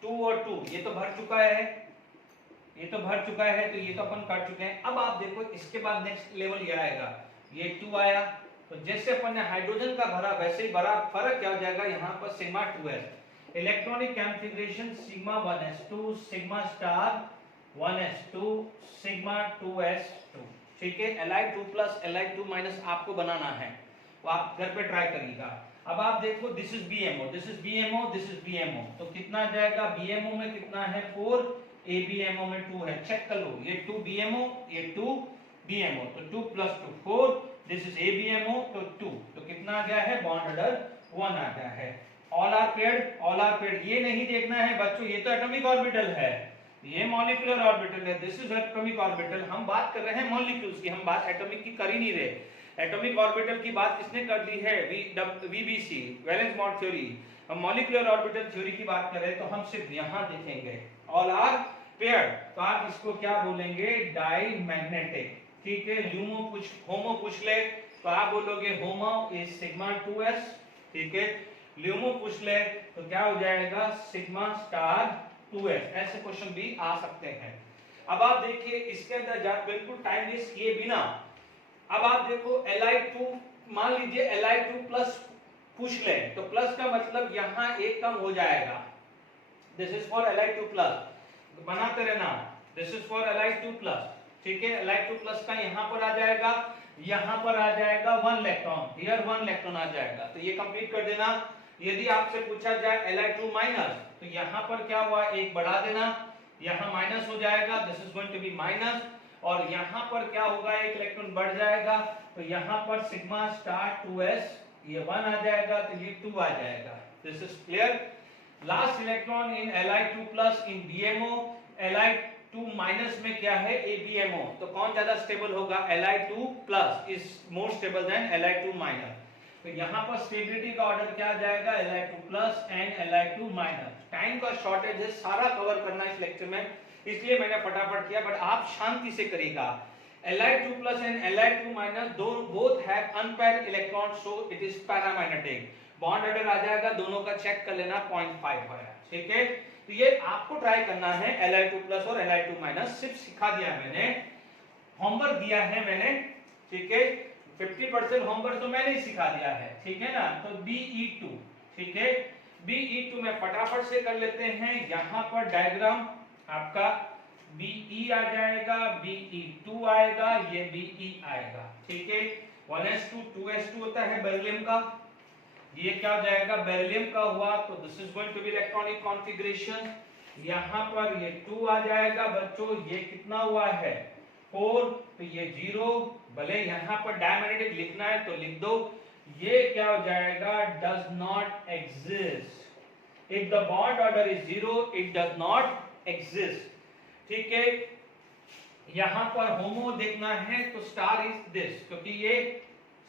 2 और 2 ये तो भर चुका है, ये तो भर चुका है, तो ये तो अपन कर चुके हैं। अब आप देखो इसके बाद नेक्स्ट लेवल ये आएगा, ये 2 आया, तो जैसे अपन ने हाइड्रोजन का भरा वैसे ही भरा। फर्क क्या हो जाएगा, यहाँ पर sigma 2s, electronic configuration sigma 1s2, sigma star 1s2, sigma 2s2। ठीक है, Li2+ Li2- आपको बनाना है, वो आप घर पे ट्राई करिएगा। अब आप देखो, this is BMO, this is BMO, this is BMO, तो कितना आ जाएगा, बीएमओ में कितना है 4, एबीएमओ में 2 है। चेक कर लो, ये 2 बीएमओ, ये 2 बीएमओ, तो 2 + 2 4, दिस इज एबीएमओ, तो 2, तो कितना आ गया है, बॉन्ड ऑर्डर 1 आ गया है। All are paired, all are paired, ये नहीं देखना है बच्चों, ये तो एटॉमिक ऑर्बिटल है, ये मॉलिक्यूलर ऑर्बिटल है, दिस इज एटॉमिक ऑर्बिटल। हम बात कर रहे हैं मॉलिक्यूल्स की, हम बात एटॉमिक की कर ही नहीं रहे। एटॉमिक ऑर्बिटल की बात किसने कर दी है, वीबीसी, वैलेंस बॉन्ड थ्योरी। हम मॉलिक्यूलर ऑर्बिटल थ्योरी की बात कर रहे हैं तो हम सिर्फ यहां देखेंगे ऑल आर पेयर्ड, तो आप इसको क्या बोलेंगे, डाईमैग्नेटिक। ठीक है, ल्यूमो पूछ, होमो पूछ ले तो आप बोलोगे होमो इज सिग्मा 2s। ठीक है, ल्यूमो पूछ ले तो क्या हो जाएगा, सिग्मा स्टार 2s। ऐसे क्वेश्चन भी आ सकते हैं। अब आप देखिए इसके अंदर बिल्कुल टाइम वेस्ट किए बिना, अब आप देखो Li2, मान लीजिए Li2+ पूछ ले तो प्लस का मतलब यहां एक कम हो जाएगा, दिस इज फॉर Li2+, बनाते रहना, दिस इज फॉर Li2+। ठीक है, Li2+ का यहां पर आ जाएगा, यहां पर आ जाएगा 1 इलेक्ट्रॉन, हियर 1 इलेक्ट्रॉन आ जाएगा, तो ये कंप्लीट कर देना। यदि आपसे पूछा जाए Li2- तो यहां पर क्या हुआ, एक बढ़ा देना, यहां माइनस हो जाएगा, this is going to be minus, और यहां पर क्या होगा, एक इलेक्ट्रॉन बढ़ जाएगा, तो यहां पर सिग्मा स्टार 2s, ये 1 आ जाएगा, तो ये 2 आ जाएगा। This is clear. Last electron in Li2+ in BMO, Li2- में क्या है, ABMO, तो कौन ज्यादा स्टेबल होगा, Li2+ is more stable then Li2-। तो यहाँ पर स्टेबिलिटी का ऑर्डर क्या आ जाएगा, Li2+ एंड Li2-। टाइम का शॉर्टेज है, सारा कवर करना इस लेक्चर में, इसलिए मैंने फटाफट किया, बट आप शांति से करिएगा। Li2 plus and Li2 minus both have unpaired electrons, so it is paramagnetic. Bond order आ जाएगा, दोनों का चेक कर लेना, 0.5 है, ठीक है। तो ये आपको ट्राई करना है Li2 प्लस और Li2 माइनस, सिर्फ सिखा दिया मैंने, होमवर्क दिया है मैंने, ठीक है। 50% होमवर्क तो मैंने ही सिखा दिया है, ठीक है ना। तो Be2, ठीक है, Be2 में फटाफट से कर लेते हैं। यहाँ पर डायग्राम आपका Be आ जाएगा, Be2 आएगा, ये Be आएगा, ठीक है। 1s2 2s2 होता है बेरिलियम का, ये क्या हो जाएगा, बेरिलियम का हुआ, तो this is going to be electronic configuration. यहाँ पर ये 2 आ जाएगा बच्चों, ये कितना हुआ है 4, तो ये 0, भले यहाँ पर डायमैग्नेटिक लिखना है तो लिख दो। ये क्या हो जाएगा, does not exist. If the bond order is 0 it does not exist, ठीक है। यहां पर होमो देखना है तो स्टार इज दिस, क्योंकि ये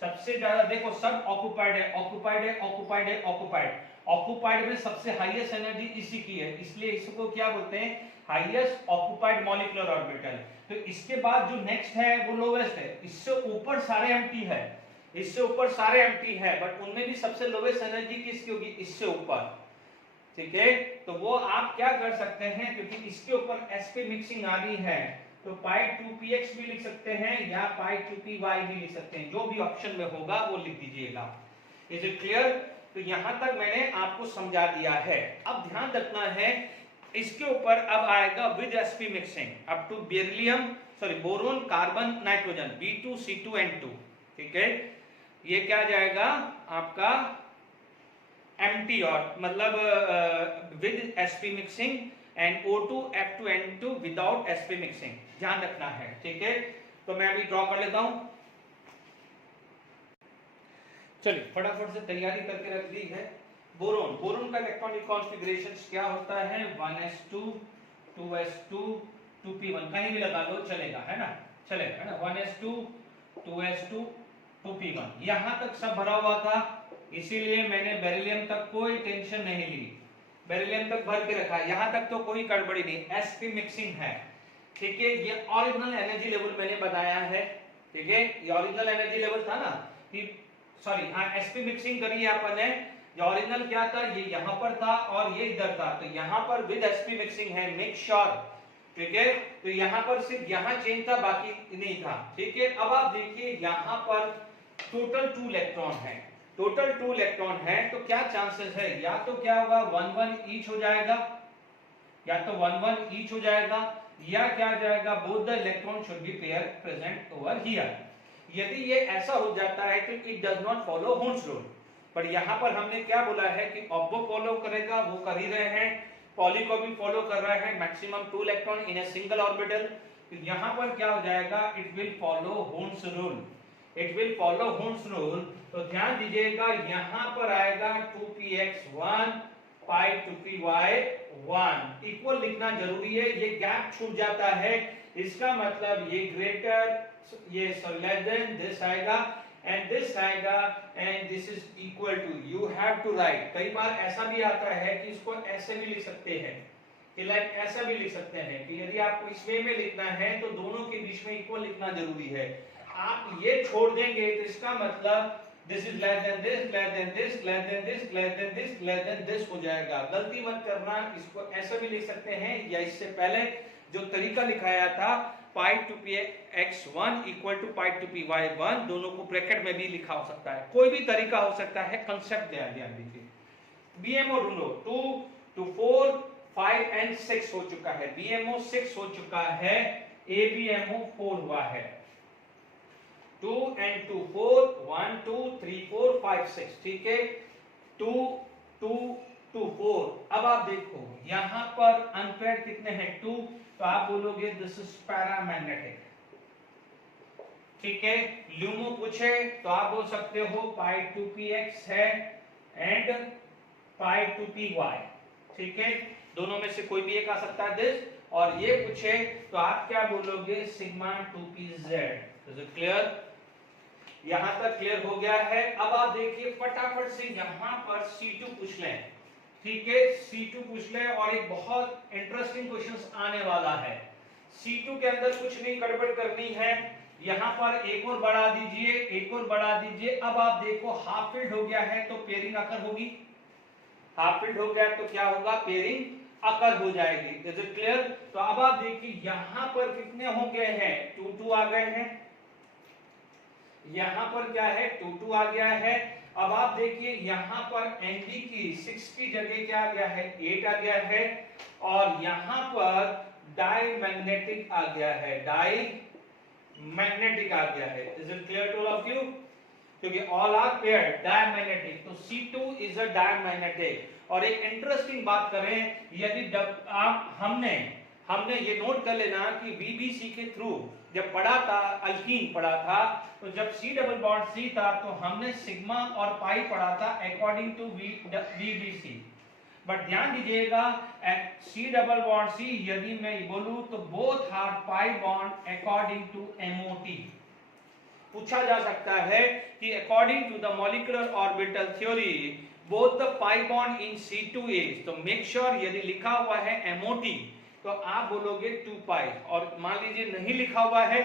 सबसे ज्यादा देखो सब ऑक्युपाइड है, ऑक्युपाइड है, ऑक्युपाइड है, ऑक्युपाइड। ऑक्युपाइड में सबसे हाईएस्ट एनर्जी इसी की है, इसलिए इसको क्या बोलते हैं, हाईएस्ट ऑक्युपाइड मॉलिक्यूलर ऑर्बिटल। तो इसके बाद जो नेक्स्ट है वो लोवेस्ट है, इससे ऊपर सारे एम्प्टी है, इससे ऊपर सारे एम्प्टी है, बट उनमें भी सबसे लोवेस्ट एनर्जी किसकी होगी, इससे ऊपर, ठीक है। तो वो आप क्या कर सकते हैं, क्योंकि इसके ऊपर sp मिक्सिंग आ रही है, तो π2px भी लिख सकते हैं या π2py भी लिख सकते हैं, जो भी ऑप्शन में होगा वो लिख दीजिएगा। Is it clear? तो यहां तक मैंने आपको समझा दिया है। अब ध्यान रखना है, इसके ऊपर अब आएगा with sp mixing up to beryllium, sorry boron, carbon, nitrogen, B2C2N2, ठीक है। ये क्या जाएगा आपका एम्प्टी, और मतलब with sp mixing and O2 F2N2 without sp mixing, ध्यान रखना है, ठीक है। तो मैं अभी ड्रॉ कर लेता हूं, चलिए फटाफट से तैयारी करके रख दी है। बोरोन, बोरोन का इलेक्ट्रॉनिक कॉन्फ़िगरेशन क्या होता है, 1s2 2s2 2p1, कहीं भी लगा लो चलेगा, है ना, चलेगा, है ना। 1s2 2s2 2p1, यहां तक सब भरा हुआ था, इसीलिए मैंने बेरिलियम तक कोई टेंशन नहीं ली, बेरिलियम तक भर के रखा, यहां तक तो कोई गड़बड़ी नहीं, sp मिक्सिंग है, ठीक है। ये ओरिजिनल एनर्जी लेवल मैंने बताया है, ठीक है, ये ओरिजिनल एनर्जी लेवल था ना, कि सॉरी हाँ sp मिक्सिंग करी अपन ने, ये ओरिजिनल क्या था, ये यहाँ पर था और ये इधर था, तो यहाँ पर विद sp मिक्सिंग है, मेक श्योर, ठीक है। तो यहाँ पर सिर्फ यहाँ चेंज था, बाकी नहीं था, ठीक है। अब आप देखिए यहाँ पर टोटल 2 इलेक्ट्रॉन है, टोटल 2 इलेक्ट्रॉन है, तो क्या चांसेस है, या तो क्या होगा 1-1 ईच हो जाएगा, या तो 1-1 ईच हो जाएगा, या क्या जाएगा, both the electron should B pair present over here. यदि ये ऐसा हो जाता है तो it does not follow Hund's rule, पर यहाँ पर हमने क्या बोला है कि ऑब्बो फॉलो करेगा, वो कर ही रहे हैं, पॉली को भी फॉलो कर रहा है, maximum 2 electron in a single orbital. तो यहाँ पर क्या हो जाएगा, it will follow Hund's rule, it will follow Hund's rule. तो ध्यान दीजिएगा, यहाँ पर आएगा 2px1 π2py1, इक्वल लिखना जरूरी है, ये गैप छूट जाता है, इसका मतलब ये ग्रेटर, ये लेस देन दिस आएगा एंड दिस आएगा and this is equal to, you have to write. कई बार ऐसा भी आता है कि इसको ऐसे भी लिख सकते हैं, कि लाइक ऐसा भी लिख सकते हैं कि यदि आपको इस वे में लिखना है तो दोनों के बीच में इक्वल लिखना जरूरी है। आप ये छोड़ देंगे तो इसका मतलब this is less than this, less than this, less than this, less than this, less than this हो जाएगा। गलती मत करना, इसको ऐसे भी लिख सकते हैं, या इससे पहले जो तरीका लिखाया था π2px1 इक्वल टू π2py1, दोनों को ब्रैकेट में भी लिखा हो सकता है, कोई भी तरीका हो सकता है, कंसेप्ट ध्यान दीजिए। BMO ढूंढो, 2 to 4 5 and 6 हो चुका है, BMO 6 हो चुका है, ABMO 4 हुआ है, 2 and 2 4 1 2 3 4 5 6, ठीक है, 2 2 2 4। अब आप देखो यहां पर अनपेयर्ड कितने हैं, 2, तो आप बोलोगे दिस इज पैरामैग्नेटिक, ठीक है। ल्यूमो पूछे तो आप बोल सकते हो π2px है एंड π2py, ठीक है, दोनों में से कोई भी एक आ सकता है दिस, और ये पूछे तो आप क्या बोलोगे sigma 2pz। Is it clear? यहां तक क्लियर हो गया है। अब आप देखिए फटाफट से यहां पर C2 पूछ लें, ठीक है, C2 पूछ लें, और एक बहुत इंटरेस्टिंग क्वेश्चन आने वाला है। C2 के अंदर कुछ नहीं गड़बड़ करनी है, यहाँ पर एक और बढ़ा दीजिए, एक और बढ़ा दीजिए। अब आप देखो हाफ फील्ड हो गया है तो पेयरिंग अकर होगी, हाफ फील्ड हो गया तो क्या होगा, पेयरिंग अकर हो जाएगी। Is it clear? तो अब आप देखिए यहाँ पर कितने हो गए हैं, 2 2 आ गए हैं, यहाँ पर क्या है 2 2 आ गया है। अब आप देखिए यहाँ पर Nd की 6 की जगह क्या आ गया है, 8 आ गया है, और यहाँ पर डाईमैग्नेटिक आ गया है, डाईमैग्नेटिक आ गया है। Is it clear to all of you? क्योंकि ऑल आर पेयर्ड डाईमैग्नेटिक, तो C2 इज अ डाईमैग्नेटिक। और एक इंटरेस्टिंग बात करें, यदि हमने ये नोट कर लेना कि VBC के थ्रू जब पढ़ा था, अल्कीन पढ़ा था, तो जब C डबल बॉन्ड C था तो हमने सिग्मा और पाई पढ़ा था अकॉर्डिंग टू VBC। बट ध्यान दीजिएगा C डबल बॉन्ड C यदि मैं बोलूं तो both are pi bond according to MOT। पूछा जा सकता है कि according to the molecular orbital theory both the pi bond in C2 is, तो मेक श्योर यदि लिखा हुआ है MOT तो आप बोलोगे 2 पाई, और मान लीजिए नहीं लिखा हुआ है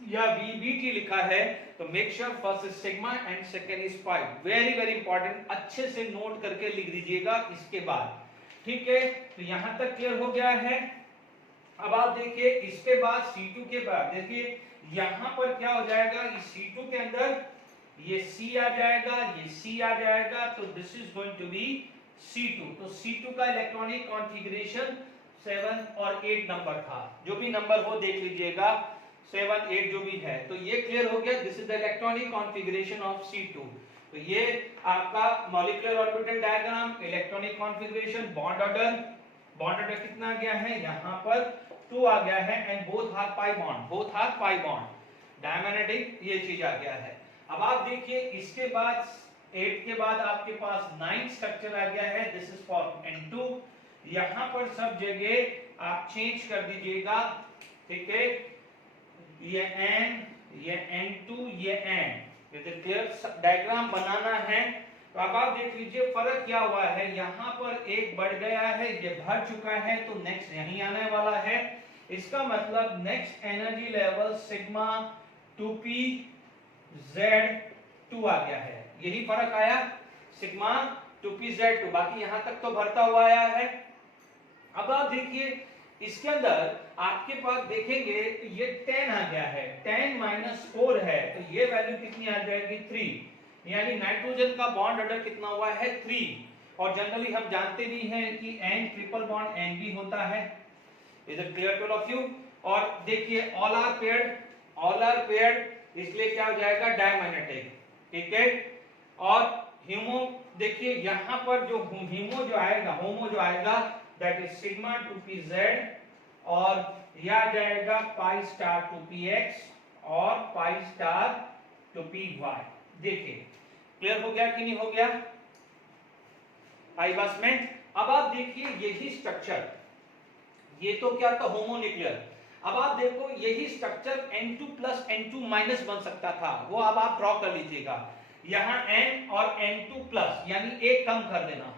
या VBT लिखा है तो make sure first is sigma and second is pi. Very very important, अच्छे से नोट करके लिख दीजिएगा इसके बाद, ठीक है? तो यहां तक क्लियर हो गया है। अब आप देखिए इसके बाद C2 के बाद देखिए यहां पर क्या हो जाएगा, इस C2 के अंदर ये C आ जाएगा, ये C आ जाएगा, तो this is going to be C2। तो C2 का इलेक्ट्रॉनिक कॉन्फ़िगरेशन 7 और 8 नंबर था, जो भी नंबर हो देख लीजिएगा, 7 8 जो भी है। तो ये क्लियर हो गया, this is the electronic configuration of C2। तो ये आपका molecular orbital diagram, electronic configuration, bond order कितना आ गया है, यहाँ पर 2 आ गया है, and both are pi bond, diamagnetic, ये चीज आ गया है। अब आप देखिए इसके बाद 8 के बाद आपके पास 9 स्ट्रक्चर आ गया है, दिस इज फॉर N2। यहां पर सब जगह आप चेंज कर दीजिएगा, ठीक है? ये N, ये N2, ये N, ये क्लियर डायग्राम बनाना है। तो अब आप देख लीजिए फर्क क्या हुआ है, यहाँ पर एक बढ़ गया है, ये भर चुका है, तो नेक्स्ट यहीं आने वाला है। इसका मतलब next energy level sigma 2pz2 आ गया है, यही फर्क आया, सिग्मा 2pz2, बाकी यहां तक तो भरता हुआ आया है। अब आप देखिए इसके अंदर आपके पास देखेंगे तो ये 10 आ गया है, 10 - 4 है, तो ये वैल्यू कितनी आ जाएगी, 3। यानी नाइट्रोजन का बॉन्ड ऑर्डर कितना हुआ है, 3। और जनरली हम जानते भी हैं कि N ट्रिपल बॉन्ड N भी होता है। Is it clear two of you? और देखिए ऑल आर पेयर्ड, इसलिए क्या हो जाएगा, डायमैग्नेटिक, ठीक है? और हीमो देखिए यहां पर जो होमो जो आएगा दैट इज सिग्मा 2pz, और यह आ जाएगा पाई स्टार 2px और पाई स्टार 2py। देखिए क्लियर हो गया कि नहीं हो गया आई बस में? अब आप देखिए यही स्ट्रक्चर, ये तो क्या था, होमोन्यूक्लियर। अब आप देखो यही structure N2 plus N2 minus बन सकता था, वो अब आप ड्रॉ कर लीजिएगा। यहाँ N और N2 प्लस यानी एक कम कर देना,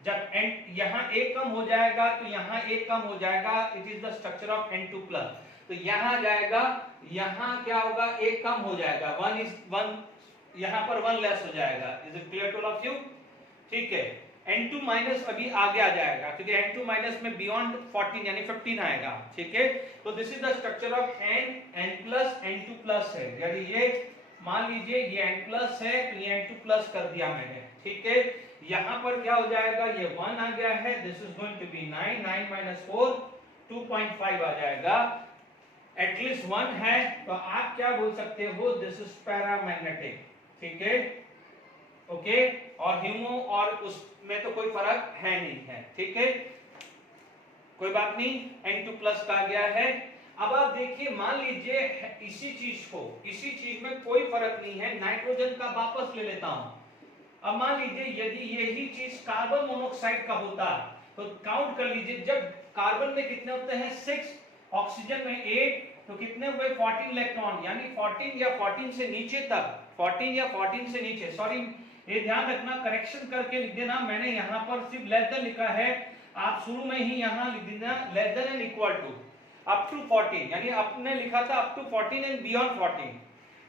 जब यहाँ एक कम हो जाएगा तो यहाँ एक कम हो जाएगा, it is the structure of N2 plus. तो यहाँ जाएगा, यहाँ क्या होगा, एक कम हो जाएगा, 1 यहाँ पर 1 लेस हो जाएगा। Is it clear to all of you? ठीक है। N2 माइनस अभी आगे आ जाएगा क्योंकि N2 माइनस में बियॉन्ड 14 यानी 15 आएगा, ठीक है? तो this is the structure of N plus N2 plus है, यानी ये मान लीजिए ये N प्लस है तो ये N2 प्लस कर दिया मैंने, ठीक है? यहाँ पर क्या हो जाएगा, ये 1 आ गया है, this is going to be 9 minus 4 2.5 आ जाएगा, एटलीस्ट 1 है, तो आप क्या बोल सकते हो, दिस इज पैरामैग्नेटिक, ठीक है? ओके, और ह्यूमो और उसमें तो कोई फर्क है नहीं है, ठीक है? कोई बात नहीं, N2 प्लस का गया है। अब आप देखिए मान लीजिए इसी चीज में कोई फर्क नहीं है, नाइट्रोजन का वापस ले लेता हूं। अब मान लीजिए यदि यही चीज कार्बन मोनोऑक्साइड का होता तो काउंट कर लीजिए, जब कार्बन में कितने होते हैं 6, ऑक्सीजन में 8, तो कितने हुए 14 इलेक्ट्रॉन, यानी 14 या 14 से नीचे तक, 14 या 14 से नीचे, सॉरी ये ध्यान रखना, करेक्शन करके लिख देना, मैंने यहाँ पर सिर्फ लेस देन लिखा है, आप शुरू में ही यहाँ लिख देना less than and equal to. Up to 14, यानी आपने लिखा था अप टू 14 एंड बियॉन्ड 14।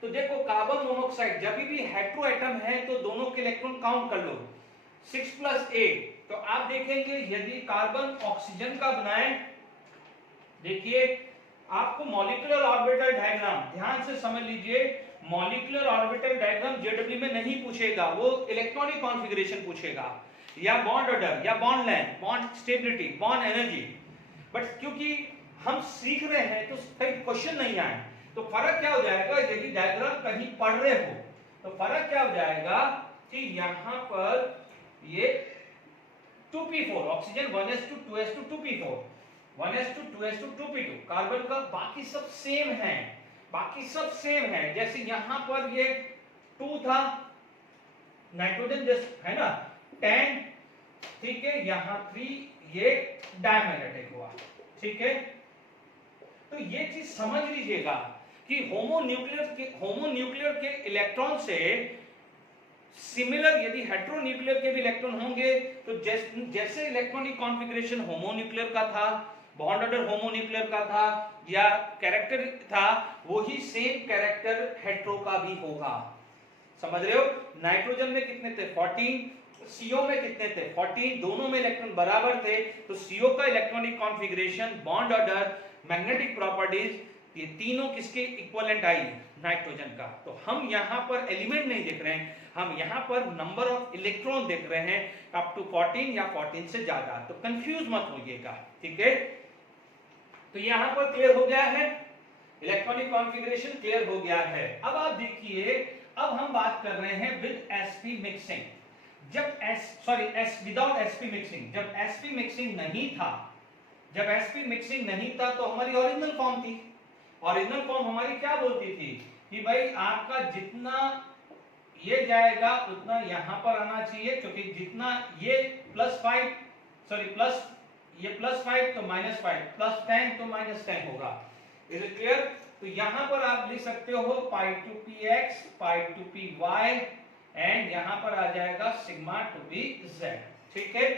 तो देखो कार्बन मोनोऑक्साइड जब भी हेटेरो एटम है तो दोनों के इलेक्ट्रॉन काउंट कर लो, 6 + 8। तो आप देखेंगे यदि कार्बन ऑक्सीजन का बनाए, देखिए आपको मॉलिक्यूलर ऑर्बिटल डायग्राम ध्यान से समझ लीजिए। मॉलिक्यूलर ऑर्बिटल डायग्राम जेडब्ल्यू में नहीं पूछेगा, वो इलेक्ट्रॉनिक कॉन्फ़िगरेशन पूछेगा, या बॉन्ड ऑर्डर, या bond length, bond stability, bond energy. But क्योंकि हम सीख रहे हैं तो कई क्वेश्चन नहीं आए, तो फर्क क्या हो जाएगा, यदि डायग्राम कहीं पढ़ रहे हो तो फर्क क्या हो जाएगा कि यहां पर ये 2p4 oxygen 1s2 2p4, 1s2 2p2, carbon का बाकी सब सेम है, बाकी सब सेम है। जैसे यहां पर ये 2 था, नाइट्रोजन जैसे है ना 10, ठीक है, यहां 3, ये डायमैग्नेटिक हुआ, ठीक है। तो ये चीज समझ लीजिएगा कि होमोन्यूक्लियर के इलेक्ट्रॉन से सिमिलर यदि हेटेरोन्यूक्लियर के भी इलेक्ट्रॉन होंगे तो जैसे इलेक्ट्रॉनिक कॉन्फ़िगरेशन होमोन्यूक्लियर का था, बॉन्ड ऑर्डर होमोन्यूक्लियर का था, या कैरेक्टर था, वही सेम कैरेक्टर हेटेरो का भी होगा। समझ रहे हो? नाइट्रोजन में कितने थे 14, CO में कितने थे 14, दोनों में इलेक्ट्रॉन बराबर थे, तो CO का electronic configuration, bond order, magnetic properties, ये तीनों किसके इक्विवेलेंट आई, नाइट्रोजन का। तो हम यहां पर एलिमेंट नहीं देख रहे हैं, हम यहां पर नंबर ऑफ इलेक्ट्रॉन देख रहे हैं अप टू 14 या 14 से ज्यादा, तो कंफ्यूज मत होइएगा, ठीक है। तो यहां पर क्लियर हो गया है, इलेक्ट्रॉनिक कॉन्फ़िगरेशन क्लियर हो गया है। अब आप देखिए, अब हम बात कर रहे हैं विद sp मिक्सिंग। जब विदाउट sp मिक्सिंग, जब sp मिक्सिंग नहीं था, जब sp मिक्सिंग नहीं था तो हमारी ओरिजिनल फॉर्म थी। ओरिजिनल फॉर्म हमारी क्या बोलती थी कि भाई आपका जितना ये जाएगा उतना यहां पर आना चाहिए, क्योंकि जितना ये +5 प्लस ये +5 तो -5, +10 तो -10 होगा। Is it clear? तो यहां पर आप लिख सकते हो π2px, π2py, एंड यहां पर आ जाएगा σ2pz, ठीक है।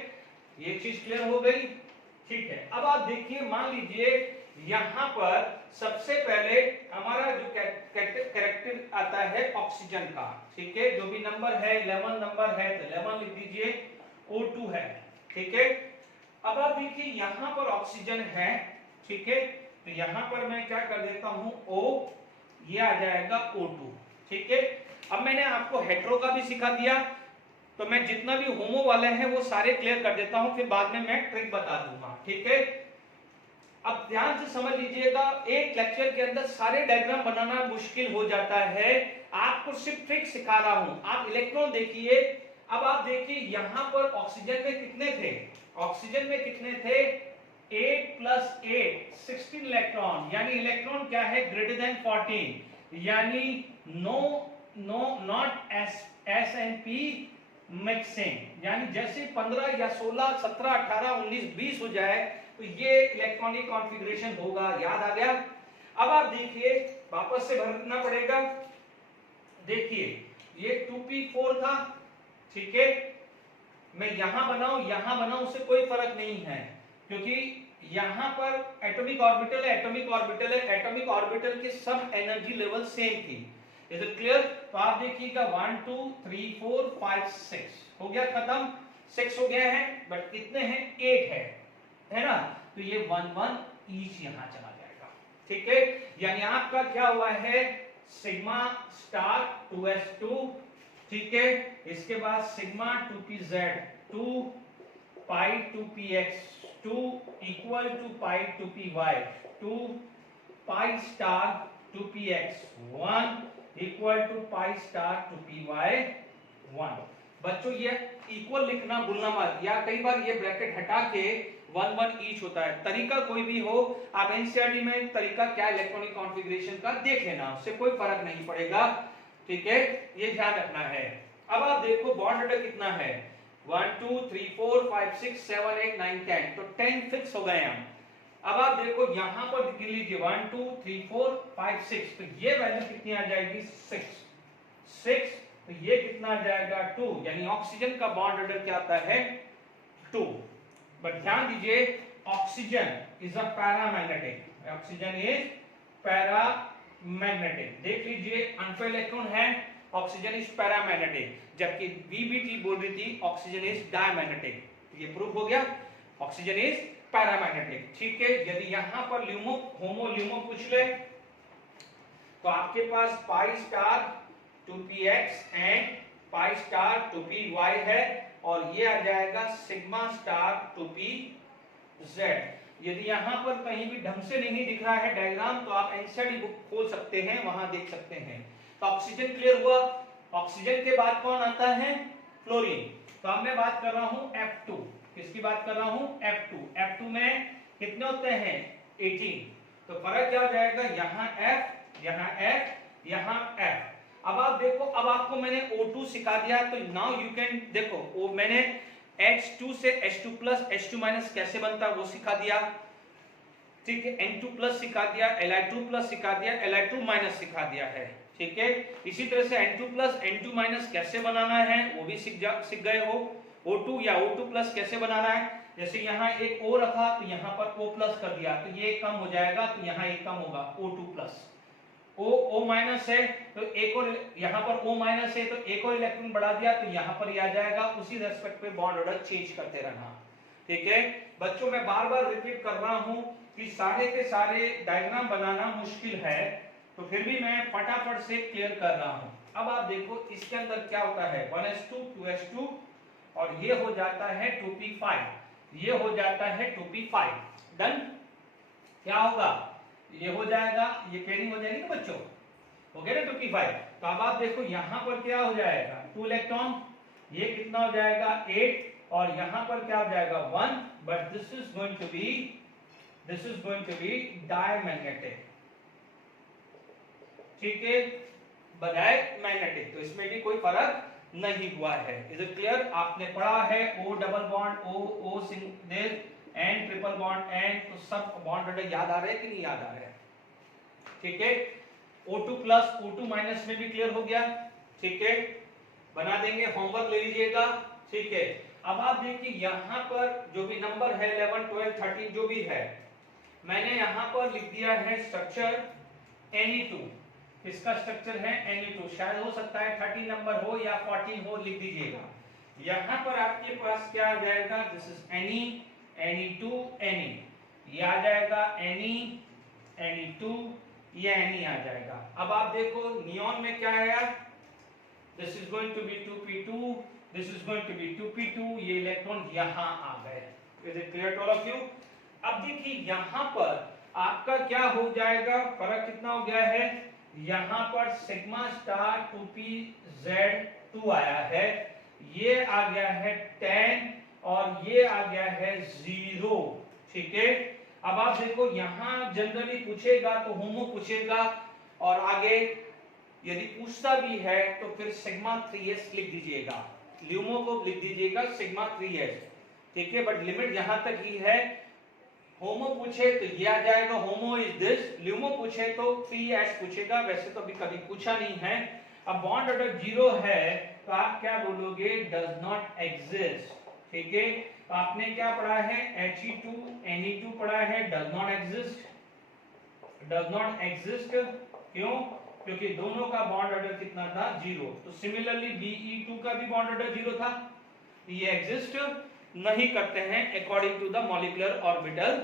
ये चीज क्लियर हो गई, ठीक है। अब आप देखिए, मान लीजिए यहां पर सबसे पहले हमारा जो कैरेक्टर आता है ऑक्सीजन का, ठीक है, जो भी नंबर है 11 नंबर है तो 11 लिख दीजिए, O2 है, ठीक है। अब आप देखिए यहां पर ऑक्सीजन है, ठीक है, तो यहां पर मैं क्या कर देता हूं O, ये आ जाएगा O2, ठीक है। अब मैंने आपको हेटेरो का भी सिखा दिया, तो मैं जितना भी होमो वाले हैं वो सारे क्लियर कर देता हूं, फिर बाद में मैं ट्रिक बता दूंगा, ठीक है। अब ध्यान से समझ लीजिएगा, एक लेक्चर के अंदर सारे डायग्राम बनाना मुश्किल हो जाता है, आपको सिर्फ ट्रिक सिखा रहा हूं। आप इलेक्ट्रॉन देखिए, अब आप देखिए यहां पर ऑक्सीजन में कितने थे, ऑक्सीजन में कितने थे 8 + 8 16 इलेक्ट्रॉन, यानी इलेक्ट्रॉन क्या है ग्रेटर देन 14, यानी नॉट SNP मिक्सिंग, यानी जैसे 15 या 16 17 18 19 20 हो जाए तो ये इलेक्ट्रॉनिक कॉन्फ़िगरेशन होगा। याद आ गया? अब आप देखिए, वापस से भरना पड़ेगा। देखिए ये 2p4 था, ठीक है, मैं यहां बनाऊं उससे कोई फर्क नहीं है, क्योंकि यहां पर एटॉमिक ऑर्बिटल है, एटॉमिक ऑर्बिटल के सब एनर्जी लेवल सेम थी। Is it clear? तो आप देखिएगा 1 2 3 4 5 6 हो गया, खत्म, 6 हो गया है, बट कितने हैं 8 है ना, तो ये 1 1 ईच यहां चला जाएगा, ठीक है। यानी आपका क्या हुआ है σ*2s2, ठीक है, इसके बाद σ2pz 2 π2px 2 = π2py 2 π*2px 1 = π*2py 1। बच्चों ये इक्वल लिखना भूलना मत, या कई बार ये ब्रैकेट हटा के 1 1 ईच होता है। तरीका कोई भी हो, आप एनसीईआरटी में तरीका क्या इलेक्ट्रॉनिक कॉन्फ़िगरेशन का देख लेना, उससे कोई फर्क नहीं पड़ेगा, ठीक है, ये ध्यान रखना है। अब आप देखो बॉन्ड ऑर्डर कितना है 1 2 3 4 5 6 7 8 9 10, तो 10 फिक्स हो गए हम। अब आप देखो यहां पर गिन लीजिए 1 2 3 4 5 6, तो ये वैल्यू कितनी आ जाएगी 6, तो ये कितना आ जाएगा 2, यानी ऑक्सीजन का बॉन्ड ऑर्डर क्या आता है 2। बट ध्यान दीजिए oxygen is a paramagnetic, oxygen is paramagnetic. देख लीजिए अनफेयर इलेक्ट्रॉन है, ऑक्सीजन इज पैरामैग्नेटिक, जबकि बीबीटी बोल रही थी ऑक्सीजन इज डायमैग्नेटिक। ये प्रूफ हो गया, ऑक्सीजन इज पैरामैग्नेटिक। ठीक है, यदि यहां पर ल्यूमो होमो ल्यूमो पूछ ले तो आपके पास pi star 2px and pi star 2py है, और ये आ जाएगा सिग्मा स्टार 2pz। यदि यहां पर कहीं भी ढंग से नहीं दिख रहा है डायग्राम तो आप एनसीईआरटी बुक खोल सकते हैं, वहां देख सकते हैं। तो ऑक्सीजन क्लियर हुआ। ऑक्सीजन के बाद कौन आता है? फ्लोरीन। तो अब मैं बात कर रहा हूं F2। किसकी बात कर रहा हूं? F2। F2 में कितने होते हैं? 18। तो फर्क क्या हो जाएगा? यहाँ F, यहाँ F, यहाँ F। अब आप देखो, अब आपको मैंने O2 सिखा दिया, तो नाउ यू कैन देखो, वो मैंने H2 से H2 प्लस H2 माइनस कैसे बनता है वो सिखा दिया। ठीक है, N2 प्लस सिखा दिया, Li2 प्लस सिखा दिया, Li2 माइनस सिखा दिया है। ठीक है, इसी तरह से N2 प्लस N2 माइनस कैसे बनाना है वो भी सीख गए हो। O2 या O2 प्लस कैसे बनाना है, जैसे यहाँ एक O रखा तो यहाँ पर O प्लस कर दिया तो ये कम हो जाएगा, तो यहाँ एक कम होगा O2 प्लस। O माइनस है तो एक और, यहाँ पर O माइनस है तो एक और इलेक्ट्रॉन बढ़ा दिया तो यहाँ पर आ जाएगा। उसी रेस्पेक्ट पे बॉन्ड ऑर्डर चेंज करते रहना। ठीक है बच्चों, मैं बार बार रिपीट कर रहा हूँ कि सारे के सारे डायग्राम बनाना मुश्किल है, तो फिर भी मैं फटाफट से क्लियर कर रहा हूँ। अब आप देखो इसके अंदर क्या होता है, 1s2 2s2 और ये हो जाता है 2p5, ये हो जाता है 2p5। डन। क्या होगा? ये हो जाएगा, ये पेयरिंग हो जाएगी ना बच्चों, हो गया ना 2p5। तो अब आप देखो यहाँ पर क्या हो जाएगा, 2 इलेक्ट्रॉन, ये कितना हो जाएगा 8, और यहाँ पर क्या हो जाएगा 1, but this is going to be diamagnetic. ठीक है, बजाय मैग्नेटिक, तो इसमें भी कोई फर्क नहीं हुआ है। Is it clear? आपने पढ़ा है O double bond O single and triple bond and, तो सब बॉन्ड ऑर्डर याद आ रहे हैं कि नहीं याद आ रहे हैं? ठीक है, O2 प्लस O2 माइनस में भी क्लियर हो गया। ठीक है, बना देंगे, होमवर्क ले लीजिएगा। ठीक है, अब आप देखिए यहाँ पर जो भी नंबर है 11 12 13 जो भी है, मैंने यहाँ पर लिख दिया है स्ट्रक्चर Ne2। इसका स्ट्रक्चर है Ne2, शायद हो सकता है 30 नंबर हो या 14 हो, लिख दीजिएगा। यहाँ पर आपके पास क्या आ जाएगा, दिस इज Ne2 Ne, ये आ जाएगा Ne2, ये Ne आ जाएगा। अब आप देखो नियॉन में क्या आया, this is going to be 2p2, this is going to be 2p2, ये इलेक्ट्रॉन यहाँ आ गए। Is it clear to all of you? अब देखिए यहाँ पर आपका क्या हो जाएगा, फर्क कितना हो गया है, यहाँ पर सिग्मा स्टार 2pz2 आया है, ये आ गया है 10 और ये आ गया है 0। ठीक है, अब आप देखो यहाँ जनरली पूछेगा तो होमो पूछेगा, और आगे यदि पूछता भी है तो फिर सिग्मा 3s लिख दीजिएगा, ल्यूमो को लिख दीजिएगा सिग्मा 3s। ठीक है, बट लिमिट यहाँ तक ही है। होमो पूछे तो ये आ जाएगा, होमो इज दिस, ल्यूमो पूछे तो 3s पूछेगा, वैसे तो अभी कभी पूछा नहीं है। अब बॉन्ड ऑर्डर 0 है तो आप क्या बोलोगे, डज नॉट एग्जिस्ट। ठीक है, तो आपने क्या पढ़ा है, He2 Ne2 पढ़ा है, डज नॉट एग्जिस्ट। क्यों? क्योंकि दोनों का बॉन्ड ऑर्डर कितना था, 0। तो सिमिलरली Be2 का भी बॉन्ड ऑर्डर 0 था, ये एग्जिस्ट नहीं करते हैं according to the molecular orbital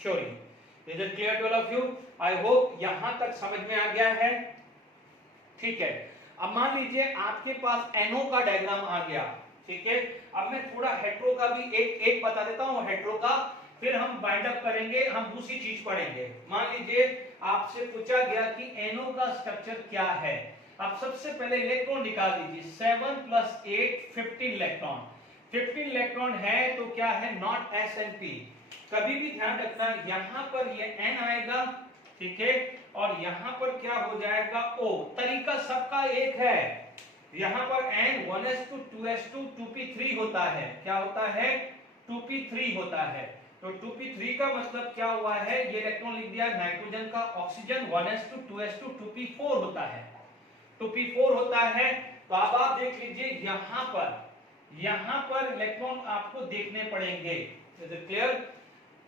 theory. Is it clear to all of you? I hope यहां तक समझ में आ गया है। ठीक है, अब मान लीजिए आपके पास NO का डायग्राम आ गया। ठीक है, अब मैं थोड़ा हेट्रो का भी एक बता देता हूं, हेट्रो का, फिर हम बाइंड अप करेंगे, हम दूसरी चीज पढ़ेंगे। मान लीजिए आपसे पूछा गया कि NO का स्ट्रक्चर क्या है, आप सबसे पहले इलेक्ट्रॉन निकाल दीजिए, 7 + 8 15 इलेक्ट्रॉन। 15 इलेक्ट्रॉन है तो क्या है, नॉट S and P। कभी भी ध्यान रखना यहाँ पर ये N आएगा, ठीक है, और यहाँ पर क्या हो जाएगा O। तरीका सबका एक है, यहाँ पर N 1s2 2s2 2p3 होता है। क्या होता है, 2p3 होता है। तो 2p3 का मतलब क्या हुआ है, ये इलेक्ट्रॉन लिख दिया नाइट्रोजन का, ऑक्सीजन 1s2 2s2 2p4 होता है, 2p4 होता है। तो अब आप देख लीजिए यहाँ पर इलेक्ट्रॉन आपको देखने पड़ेंगे। Is it clear?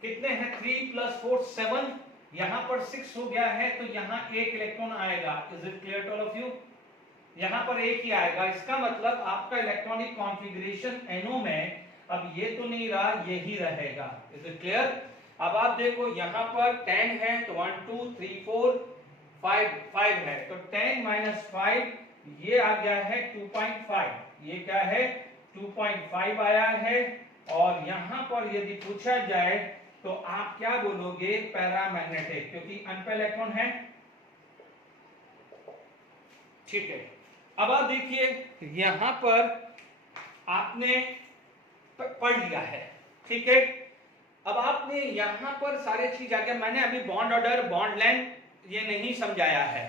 कितने हैं, 3 + 4 7, यहां पर 6 हो गया है तो यहां एक इलेक्ट्रॉन आएगा। Is it clear to all of you? यहां पर एक ही आएगा, इसका मतलब आपका इलेक्ट्रॉनिक कॉन्फ़िगरेशन NO में अब ये तो नहीं रहा, यही रहेगा। Is it clear? अब आप देखो यहां पर 10 है तो 1 2 3 4 5 है तो 10 - 5 ये आ गया है 2.5, ये क्या है 2.5 आया है। और यहां पर यदि पूछा जाए तो आप क्या बोलोगे? पैरामैग्नेटिक, क्योंकि अनपेयर इलेक्ट्रॉन है। ठीक है, अब आप देखिए यहां पर आपने पढ़ लिया है, ठीक है। अब आपने यहां पर सारे चीज आ गया, मैंने अभी बॉन्ड ऑर्डर बॉन्ड लेंथ ये नहीं समझाया है,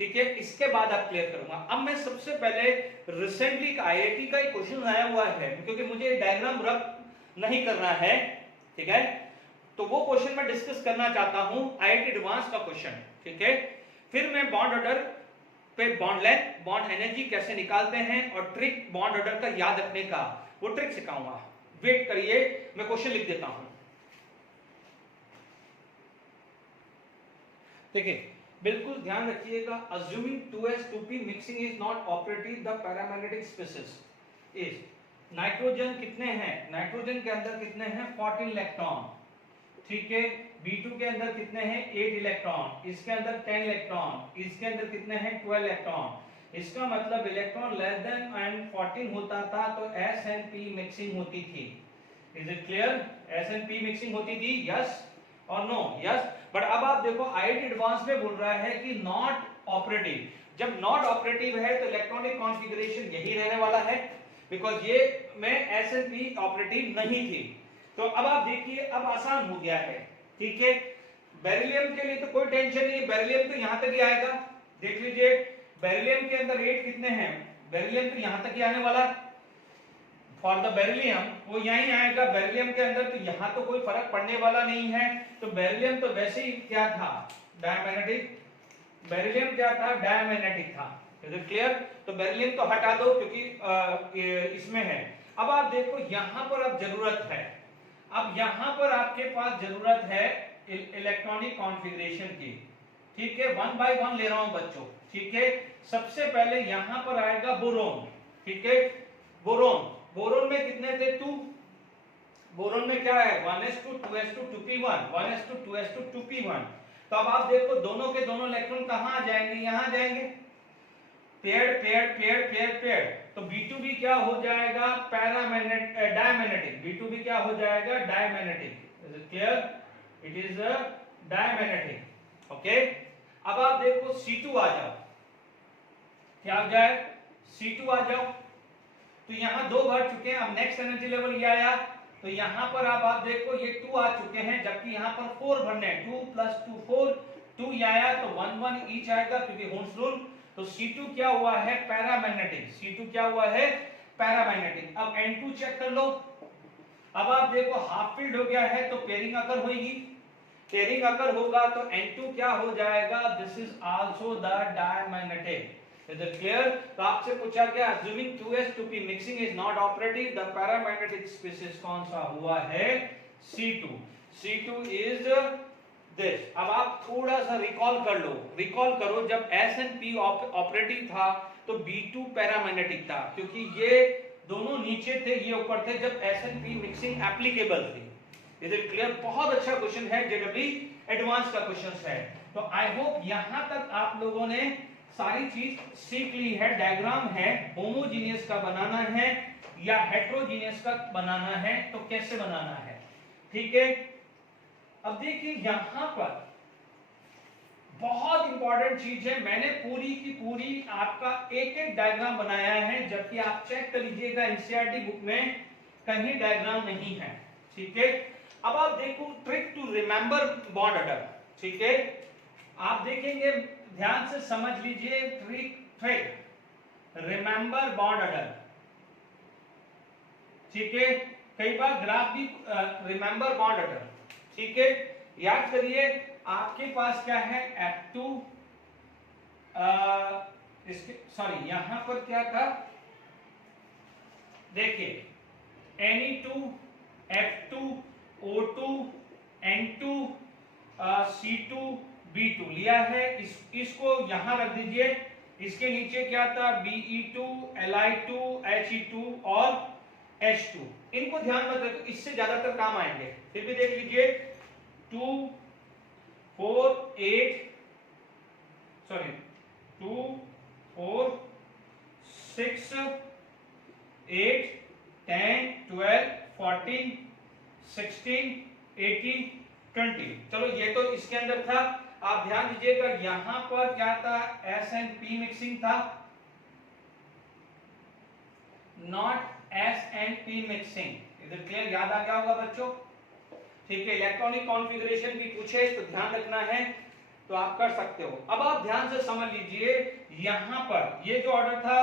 ठीक है, इसके बाद आप क्लियर करूंगा। अब मैं सबसे पहले रिसेंटली का IIT का एक क्वेश्चन आया हुआ है, क्योंकि मुझे डायग्राम रब नहीं करना है, ठीक है, तो वो क्वेश्चन मैं डिस्कस करना चाहता हूं, IIT एडवांस का क्वेश्चन, ठीक है। फिर मैं बॉन्ड ऑर्डर पे बॉन्ड लेंथ बॉन्ड एनर्जी कैसे निकालते हैं और ट्रिक बॉन्ड ऑर्डर का याद रखने का वो ट्रिक सिखाऊंगा। वेट करिए, मैं क्वेश्चन लिख देता हूं। देखिए बिल्कुल ध्यान रखिएगा, assuming 2s 2p mixing is not operative, the paramagnetic species is nitrogen कितने हैं? नाइट्रोजन के अंदर कितने हैं? 14 इलेक्ट्रॉन, ठीक है। B2 के अंदर कितने हैं? 8 इलेक्ट्रॉन, इसके अंदर 10 इलेक्ट्रॉन, इसके अंदर कितने हैं? 12 इलेक्ट्रॉन। इसका मतलब इलेक्ट्रॉन लेस देन एंड 14 होता था तो S and P मिक्सिंग होती थी। Is it clear? S and P mixing होती थी, यस और नो? यस। बट अब आप देखो IIT एडवांस में बोल रहा है कि नॉट ऑपरेटिव। जब नॉट ऑपरेटिव है तो इलेक्ट्रॉनिक कॉन्फ़िगरेशन यही रहने वाला है, बिकॉज ये में S and P ऑपरेटिव नहीं थी। तो अब आप देखिए, अब आसान हो गया है, ठीक है। बेरिलियम के लिए तो कोई टेंशन नहीं, बेरिलियम तो यहां तक ही आएगा। देख लीजिए बेरिलियम के अंदर 8 कितने हैं? बेरिलियम तो यहां तक ही आने वाला। फॉर द बेरिलियम वो यहीं आएगा, बेरिलियम के अंदर तो यहां तो कोई फर्क पड़ने वाला नहीं है। तो बेरिलियम तो वैसे ही क्या था? डायमैग्नेटिक। बेरिलियम क्या था? डायमैग्नेटिक था। Is it clear? तो बेरिलियम तो हटा दो क्योंकि इसमें है। अब आप देखो यहां पर अब जरूरत है, अब यहां पर आपके पास जरूरत है इलेक्ट्रॉनिक कॉन्फ़िगरेशन की, ठीक है। 1 बाय 1 ले रहा हूं बच्चों, ठीक है। सबसे पहले यहां पर आएगा बोरोन, ठीक है। बोरोन, बोरोन में कितने थे? 2। बोरोन में क्या है? 1s2 2s2 2p1 1s2 2s2 2p1। तो अब आप देखो दोनों के दोनों इलेक्ट्रॉन कहां आ जाएंगे? यहां जाएंगे, pair pair pair pair pair. तो B2 भी क्या हो जाएगा? डायमैग्नेटिक। B2 भी क्या हो जाएगा? Diamagnetic. Is it clear? It is diamagnetic, okay. अब आप देखो C2 आ जाओ, क्या आ जाए? C2 आ जाओ। तो यहां 2 भर चुके हैं, अब नेक्स्ट एनर्जी लेवल ये आया, तो यहां पर अब आप देखो ये 2 आ चुके हैं, जबकि यहां पर 4 भरने हैं। 2 + 2 4, 2 ये आया तो 1 1 ईच आएगा क्योंकि होल्स रूल। तो C2 क्या हुआ है? पैरामैग्नेटिक। C2 क्या हुआ है? पैरामैग्नेटिक। अब N2 चेक कर लो। अब आप देखो हाफ फील्ड हो गया है तो पेयरिंग अकर होगी, पेयरिंग अकर होगा तो N2 क्या हो जाएगा? This is also the diamagnetic. Is it clear? तो आपसे पूछा गया assuming 2s 2p mixing is not operative, the paramagnetic species कौन सा हुआ है? C2। C2 is this। अब आप थोड़ा सा रिकॉल कर लो, रिकॉल करो जब S and P ऑपरेटिव था तो B2 पैरामैग्नेटिक था, क्योंकि ये दोनों नीचे थे ये ऊपर थे जब S and P mixing applicable थी। Is it clear? बहुत अच्छा क्वेश्चन है, JEE एडवांस का क्वेश्चन है। तो आई होप यहां तक आप लोगों ने सारी चीज सीख ली है। डायग्राम है, होमोजीनियस का बनाना है या हेट्रोजीनियस का बनाना है तो कैसे बनाना है, ठीक है। अब देखिए यहां पर बहुत इंपॉर्टेंट चीज है, मैंने पूरी की पूरी आपका एक एक डायग्राम बनाया है, जबकि आप चेक कर लीजिएगा NCERT बुक में कहीं डायग्राम नहीं है, ठीक है। अब आप देखो trick to remember bond order, ठीक है। आप देखेंगे ध्यान से समझ लीजिए, ट्रिक रिमेंबर बॉन्ड ऑर्डर, ठीक है। कई बार ग्राफ भी रिमेंबर बॉन्ड ऑर्डर, ठीक है। याद करिए आपके पास क्या है? F2 इसके सॉरी यहां पर क्या था? देखिए Ne2 F2 O2 N2 C2B2 लिया है, इसको यहां रख दीजिए। इसके नीचे क्या था, Be2, Li2, He2 और H2। इनको ध्यान मत रखो, इससे ज्यादातर काम आएंगे। फिर भी देख लीजिए 2 4 8 सॉरी 2 4 6 8 10 12 14 16 18 20। चलो ये तो इसके अंदर था। आप ध्यान दीजिएगा यहां पर क्या था, S एंड P मिक्सिंग था, not S and P mixing. इधर क्लियर, याद आ गया होगा बच्चों? ठीक है, इलेक्ट्रॉनिक कॉन्फ़िगरेशन भी पूछे तो ध्यान रखना है, तो आप कर सकते हो। अब आप ध्यान से समझ लीजिए, यहां पर ये जो ऑर्डर था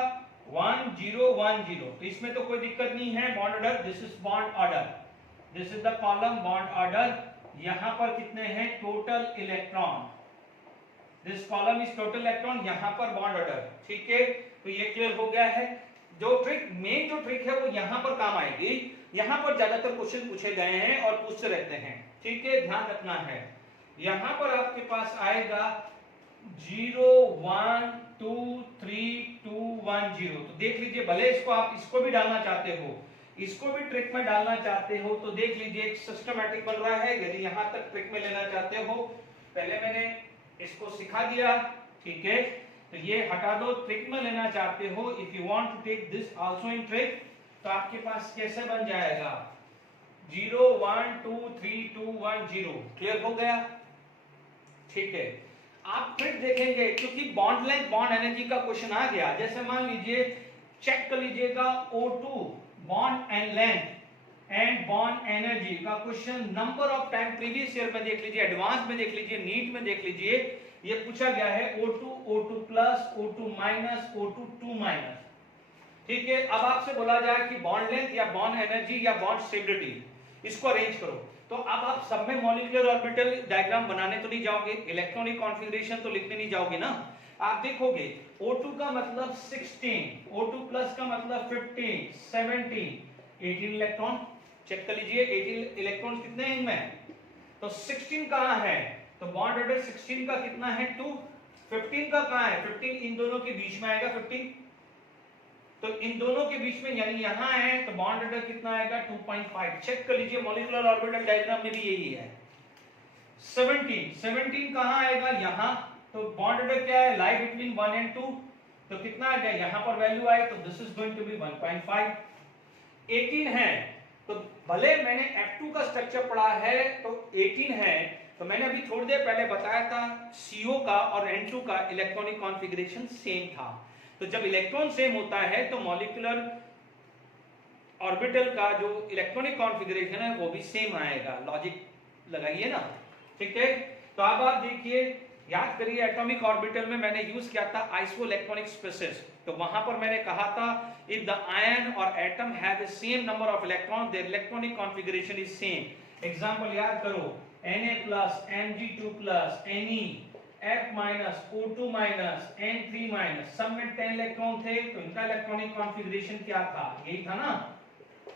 1 0 1 0, तो इसमें तो कोई दिक्कत नहीं है। Bond order, this is bond order, this is the column bond order. यहां पर कितने हैं, total electron, this column is total electron, यहां पर बॉन्ड ऑर्डर। ठीक है, तो ये क्लियर हो गया है। जो ट्रिक, मेन जो ट्रिक है वो यहां पर काम आएगी। यहां पर ज्यादातर क्वेश्चन पूछे गए हैं और पूछते रहते हैं। ठीक है, ध्यान रखना है। यहां पर आपके पास आएगा 0 1 2 3 2 1 0। तो देख लीजिए, भले इसको आप इसको भी डालना चाहते हो, इसको भी ट्रिक में डालना चाहते हो, तो देख लीजिए एक सिस्टमैटिक बन रहा है। यदि यहां तक ट्रिक में लेना चाहते हो, पहले मैंने इसको सिखा दिया। ठीक है, तो ये हटा दो, ट्रिक में लेना चाहते हो, if you want to take this also in trick, तो आपके पास कैसे बन जाएगा 0 1 2 3 2 1 0। क्लियर हो गया? ठीक है, आप ट्रिक देखेंगे क्योंकि बॉन्ड लेंथ बॉन्ड एनर्जी का क्वेश्चन आ गया। जैसे मान लीजिए, चेक कर लीजिएगा O2 bond and length and bond energy का question number of time previous year में देख लीजिए, एडवांस में देख लीजिए, नीट में देख लीजिए। ये पूछा गया है O2 O2 plus O2 minus O2 2 minus. ठीक है, अब आपसे बोला जाए कि बॉन्ड लेंथ या बॉन्ड एनर्जी या बॉन्ड स्टेबिलिटी, इसको अरेंज करो, तो अब आप सब में मॉलिक्यूलर ऑर्बिटल डायग्राम बनाने तो नहीं जाओगे, इलेक्ट्रॉनिक कॉन्फ़िगरेशन तो लिखने नहीं जाओगे ना। आप देखोगे O2 का मतलब 16, O2 प्लस का मतलब 15 17 18 इलेक्ट्रॉन। चेक कर लीजिए 18 इलेक्ट्रॉन कितने हैं इनमें, तो 16 कहां है, तो बॉन्ड ऑर्डर 16 का कितना है 2। 15 का कहां है, 15 इन दोनों के बीच में आएगा 15, तो इन दोनों के बीच में यानी यहां है, तो बॉन्ड ऑर्डर कितना आएगा 2.5। चेक कर लीजिए मॉलिक्यूलर ऑर्बिटल डायग्राम में भी यही है। 17 कहां आएगा, यहां, तो बॉन्ड ऑर्डर क्या है, लाई बिटवीन 1 एंड 2, तो कितना आ गया, यहां पर वैल्यू आए, तो this is going to be 1.5। 18 है, तो भले मैंने F2 का स्ट्रक्चर पढ़ा है तो 18 है, तो मैंने अभी थोड़ी देर पहले बताया था CO का और N2 का इलेक्ट्रॉनिक कॉन्फ़िगरेशन सेम था। तो जब इलेक्ट्रॉन सेम होता है तो मॉलिक्यूलर ऑर्बिटल का जो इलेक्ट्रॉनिक कॉन्फ़िगरेशन है वो भी सेम आएगा। लॉजिक लगाइए ना। ठीक है, तो अब आप देखिए, याद करिए एटॉमिक ऑर्बिटल में मैंने यूज किया था आइसो इलेक्ट्रॉनिक स्पेसिस। तो वहां पर मैंने कहा था इफ द आयन और atom have the same number of electron their electronic configuration is same. Example याद करो, Na+, Mg2+, Ne, F-, O2-, N3-, सब में 10 इलेक्ट्रॉन थे, तो इनका इलेक्ट्रॉनिक कॉन्फ़िगरेशन क्या था, यही था ना।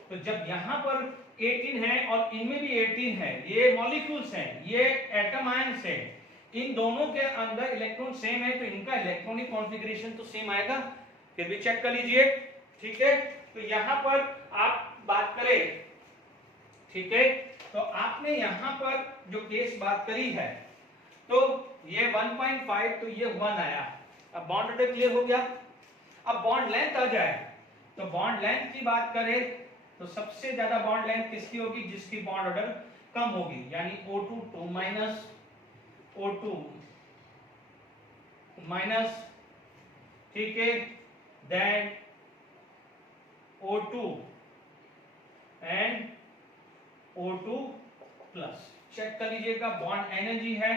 तो जब यहां पर 18 है और इनमें भी 18 है, ये मॉलिक्यूल्स हैं, ये एटम आयंस हैं, इन दोनों के अंदर इलेक्ट्रॉन सेम है, तो इनका इलेक्ट्रॉनिक कॉन्फ़िगरेशन तो सेम आएगा। फिर भी चेक कर लीजिए। ठीक है, तो यहां पर आप बात करें, ठीक है, तो आपने यहां पर जो केस बात करी है, तो ये 1.5, तो ये 1 आया। अब बॉन्ड ऑर्डर क्लियर हो गया। अब बॉन्ड लेंथ आ जाए, तो बॉन्ड लेंथ की बात करें तो सबसे ज्यादा बॉन्ड लेंथ किसकी होगी, जिसकी बॉन्ड ऑर्डर कम होगी, यानी O2 2-, O2 माइनस, ठीक है, then O2 and O2 plus. Check कर लीजिएगा, बॉन्ड एनर्जी है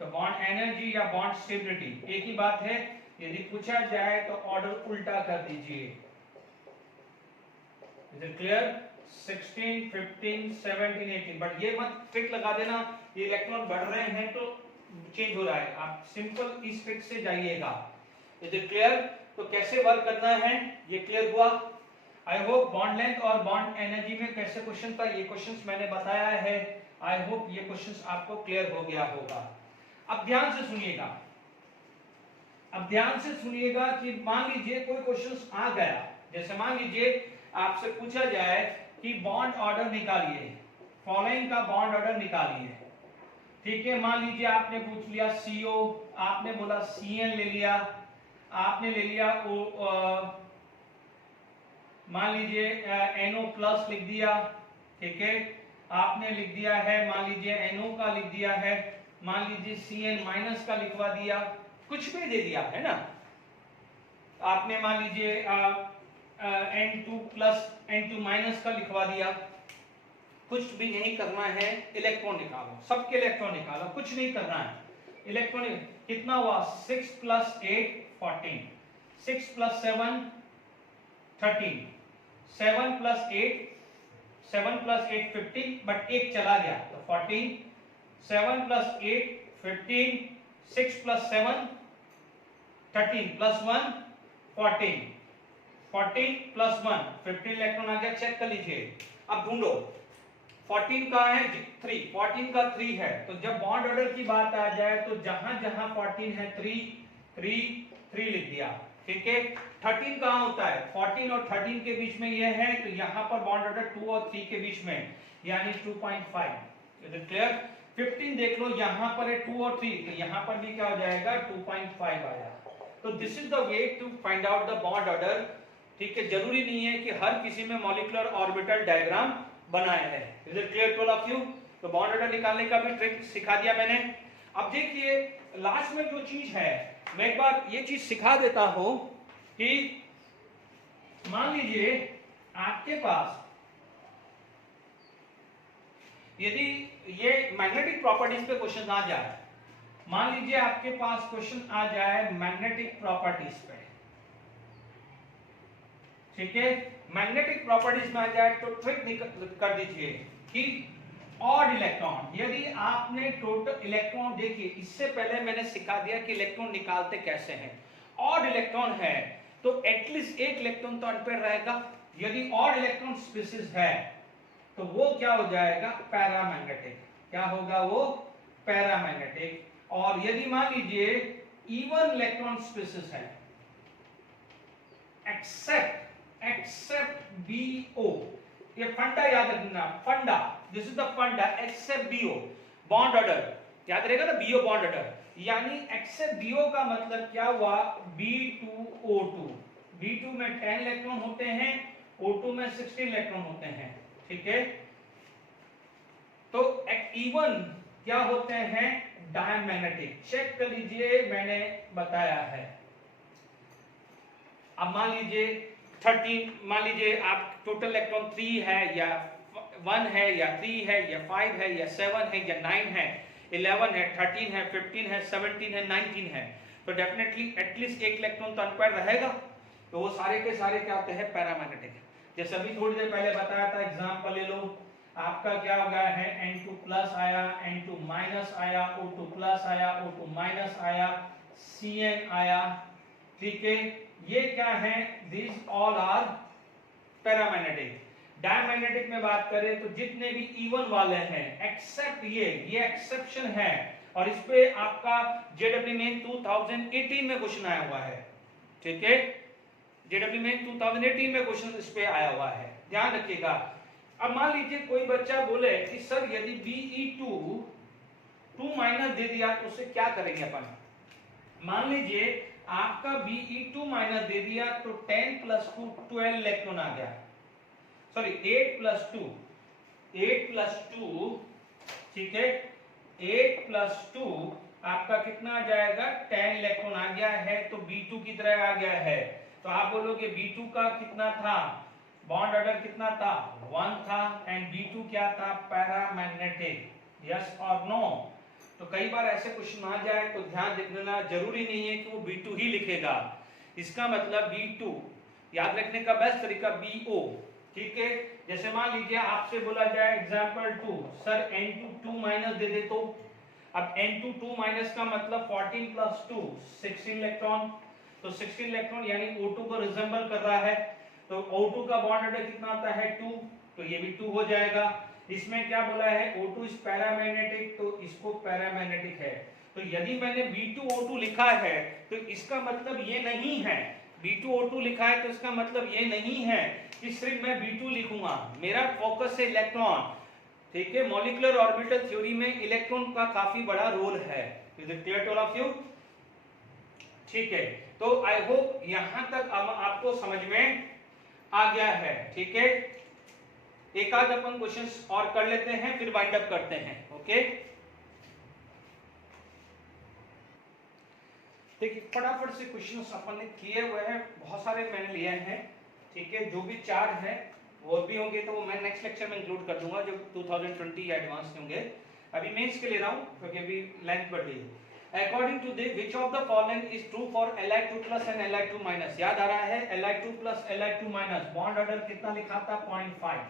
तो बॉन्ड एनर्जी या बॉन्ड स्टेबिलिटी एक ही बात है। यदि पूछा जाए तो ऑर्डर उल्टा कर दीजिए। Is it clear? 16 15 17 18, बट ये मत ट्रिक लगा देना ये इलेक्ट्रॉन बढ़ रहे हैं तो चेंज हो रहा है, आप सिंपल इस ट्रिक से जाइएगा। Is it clear? तो कैसे वर्क करना है ये क्लियर हुआ। आई होप बॉन्ड लेंथ और बॉन्ड एनर्जी में कैसे क्वेश्चन था, ये क्वेश्चंस मैंने बताया है आई होप ये क्वेश्चन आपको क्लियर हो गया होगा। अब ध्यान से सुनिएगा, अब ध्यान से सुनिएगा कि मान लीजिए कोई क्वेश्चन आ गया, जैसे मान लीजिए आपसे पूछा जाए कि बॉन्ड ऑर्डर निकालिए, फॉलोइंग का बॉन्ड ऑर्डर निकालिए, ठीक है। मान लीजिए आपने पूछ लिया CO, आपने बोला CN ले लिया, आपने ले लिया मान लीजिए NO प्लस लिख दिया, ठीक है। आपने लिख दिया है मान लीजिए NO का लिख दिया है, मान लीजिए CN माइनस का लिखवा दिया, कुछ भी दे दिया है ना। आपने मान लीजिए N2 प्लस N2 माइनस का लिखवा दिया, कुछ भी नहीं करना है, इलेक्ट्रॉन निकालो, सबके इलेक्ट्रॉन निकालो, कुछ नहीं करना है। इलेक्ट्रॉन कितना हुआ 6 प्लस 8 14, 6 प्लस 7 13, 7 प्लस 8 15, बट एक चला गया तो 14, 7 plus 8 15, 6 plus 7 13 plus 1 14, 14 plus 1 15 electron आ गया, चेक कर लीजिए। अब ढूंढो 14 का है 3, 14 का 3 है, तो जब बॉन्ड ऑर्डर की बात आ जाए तो जहां जहां 14 है 3 लिख दिया, ठीक है। 13 कहां होता है, 14 और 13 के बीच में ये है, तो यहां पर बॉन्ड ऑर्डर 2 और 3 के बीच में, यानी 2.5, इज इट क्लियर। 15 देख लो, यहां पर है 2 और 3, तो यहां पर भी क्या हो जाएगा 2.5 आया। तो this is the way to find out the bond order, ठीक है। जरूरी नहीं है कि हर किसी में मॉलिक्यूलर ऑर्बिटल डायग्राम बनाया है, is it clear to all of you. तो बॉन्ड ऑर्डर निकालने का भी ट्रिक सिखा दिया मैंने। अब देखिए लास्ट में जो चीज है, मैं एक बार ये चीज सिखा देता हूं कि मान लीजिए आपके पास यदि ये मैग्नेटिक प्रॉपर्टीज पे क्वेश्चन आ जाए, मान लीजिए आपके पास क्वेश्चन आ जाए मैग्नेटिक प्रॉपर्टीज पे, ठीक है। मैग्नेटिक प्रॉपर्टीज में आ जाए तो ट्रिक कर दीजिए कि ऑड इलेक्ट्रॉन, यदि आपने टोटल इलेक्ट्रॉन, देखिए इससे पहले मैंने सिखा दिया कि इलेक्ट्रॉन निकालते कैसे हैं। ऑड इलेक्ट्रॉन है तो एटलीस्ट एक इलेक्ट्रॉन तो अनपेयर रहेगा, यदि ऑड इलेक्ट्रॉन स्पीशीज है तो वो क्या हो जाएगा पैरामैग्नेटिक, क्या होगा वो पैरामैग्नेटिक। और यदि मान लीजिए इवन इलेक्ट्रॉन स्पीशीज है एक्सेप्ट BO, ये फंडा याद रखना, फंडा, दिस इज द फंडा, एक्सेप्ट BO बॉन्ड ऑर्डर याद रहेगा ना, BO बॉन्ड ऑर्डर, यानी एक्सेप्ट BO का मतलब क्या हुआ B2O2, B2 में 10 इलेक्ट्रॉन होते हैं, O2 में 16 इलेक्ट्रॉन होते हैं, ठीक है। तो इवन क्या होते हैं डायमैग्नेटिक, चेक कर लीजिए मैंने बताया है। अब मान लीजिए 13, मान लीजिए आप टोटल इलेक्ट्रॉन 3 है या 1 है या 3 है या 5 है या 7 है या 9 है, 11 है, 13 है, 15 है, 17 है, 19 है, तो डेफिनेटली एटलीस्ट एक इलेक्ट्रॉन तो अनपेयर रहेगा, तो वो सारे के सारे क्या होते हैं पैरामैग्नेटिक। जैसे अभी थोड़ी देर पहले बताया था, एग्जांपल ले लो, आपका क्या हो गया है N2 प्लस आया, N2 माइनस आया, O2 प्लस आया, O2 माइनस आया, CN आया, ठीक है। ये क्या है, this all are paramagnetic. Diamagnetic में बात करें तो जितने भी इवन वाले हैं एक्सेप्ट ये एक्सेप्शन है, और इस पे आपका जेडब्ल्यू में 2018 में क्वेश्चन आया हुआ है, ठीक है। जेडब्ल्यू में 2018 में क्वेश्चन इस पे आया हुआ है, ध्यान रखिएगा। अब मान लीजिए कोई बच्चा बोले कि सर यदि Be2 2 माइनस दे दिया तो उसे क्या करेंगे अपन। मान लीजिए आपका Be2 माइनस दे दिया तो 10 प्लस 2 12 इलेक्ट्रॉन आ गया, सॉरी 8 प्लस 2, ठीक है। 8 प्लस 2 आपका कितना आ जाएगा 10 इलेक्ट्रॉन आ गया है, तो B2 की तरह आ गया है। तो आप बोलोगे B2 का कितना था, बॉन्ड ऑर्डर कितना था 1 था, एंड B2 क्या था पैरामैग्नेटिक, यस और नो। तो कई बार ऐसे क्वेश्चन आ जाए तो ध्यान रखना, जरूरी नहीं है कि वो B2 ही लिखेगा, इसका मतलब B2 याद रखने का बेस्ट तरीका BO, ठीक है। जैसे मान लीजिए आपसे बोला जाए एग्जांपल 2, सर N2 2 माइनस दे दे, तो अब N2 2 माइनस का मतलब 14 प्लस 2 16 इलेक्ट्रॉन, तो 16 इलेक्ट्रॉन यानी O2 को रिजेंबल कर रहा है, तो O2 का बॉन्ड ऑर्डर कितना आता है 2, तो ये भी 2 हो जाएगा। इसमें क्या बोला है O2 इज पैरामैग्नेटिक, तो इसको पैरामैग्नेटिक है। तो यदि मैंने B2O2 लिखा है तो इसका मतलब ये नहीं है, B2O2 लिखा है तो इसका मतलब ये नहीं है कि सिर्फ मैं B2 लिखूंगा। मेरा फोकस है इलेक्ट्रॉन, ठीक है। मॉलिक्यूलर ऑर्बिटल थ्योरी में इलेक्ट्रॉन का काफी बड़ा रोल है। Is it clear to all of you? ठीक है, तो आई होप यहां तक अब आपको समझ में आ गया है, ठीक है। एक आध अपन क्वेश्चंस और कर लेते हैं, फिर वाइंड अप करते हैं, ओके। देखिए फटाफट से क्वेश्चंस अपन ने किए हुए हैं, बहुत सारे मैंने लिए हैं, ठीक है। जो भी 4 हैं और भी होंगे तो वो मैं नेक्स्ट लेक्चर में इंक्लूड कर दूंगा, जो 2020 या एडवांस होंगे। अभी मेंस के ले रहा हूं क्योंकि अभी लेंथ बढ़ गई है। According to this, which of the following is true for Li2 plus and Li2 minus? याद आ रहा है Li2 plus Li2 minus bond order कितना लिखा था 0.5,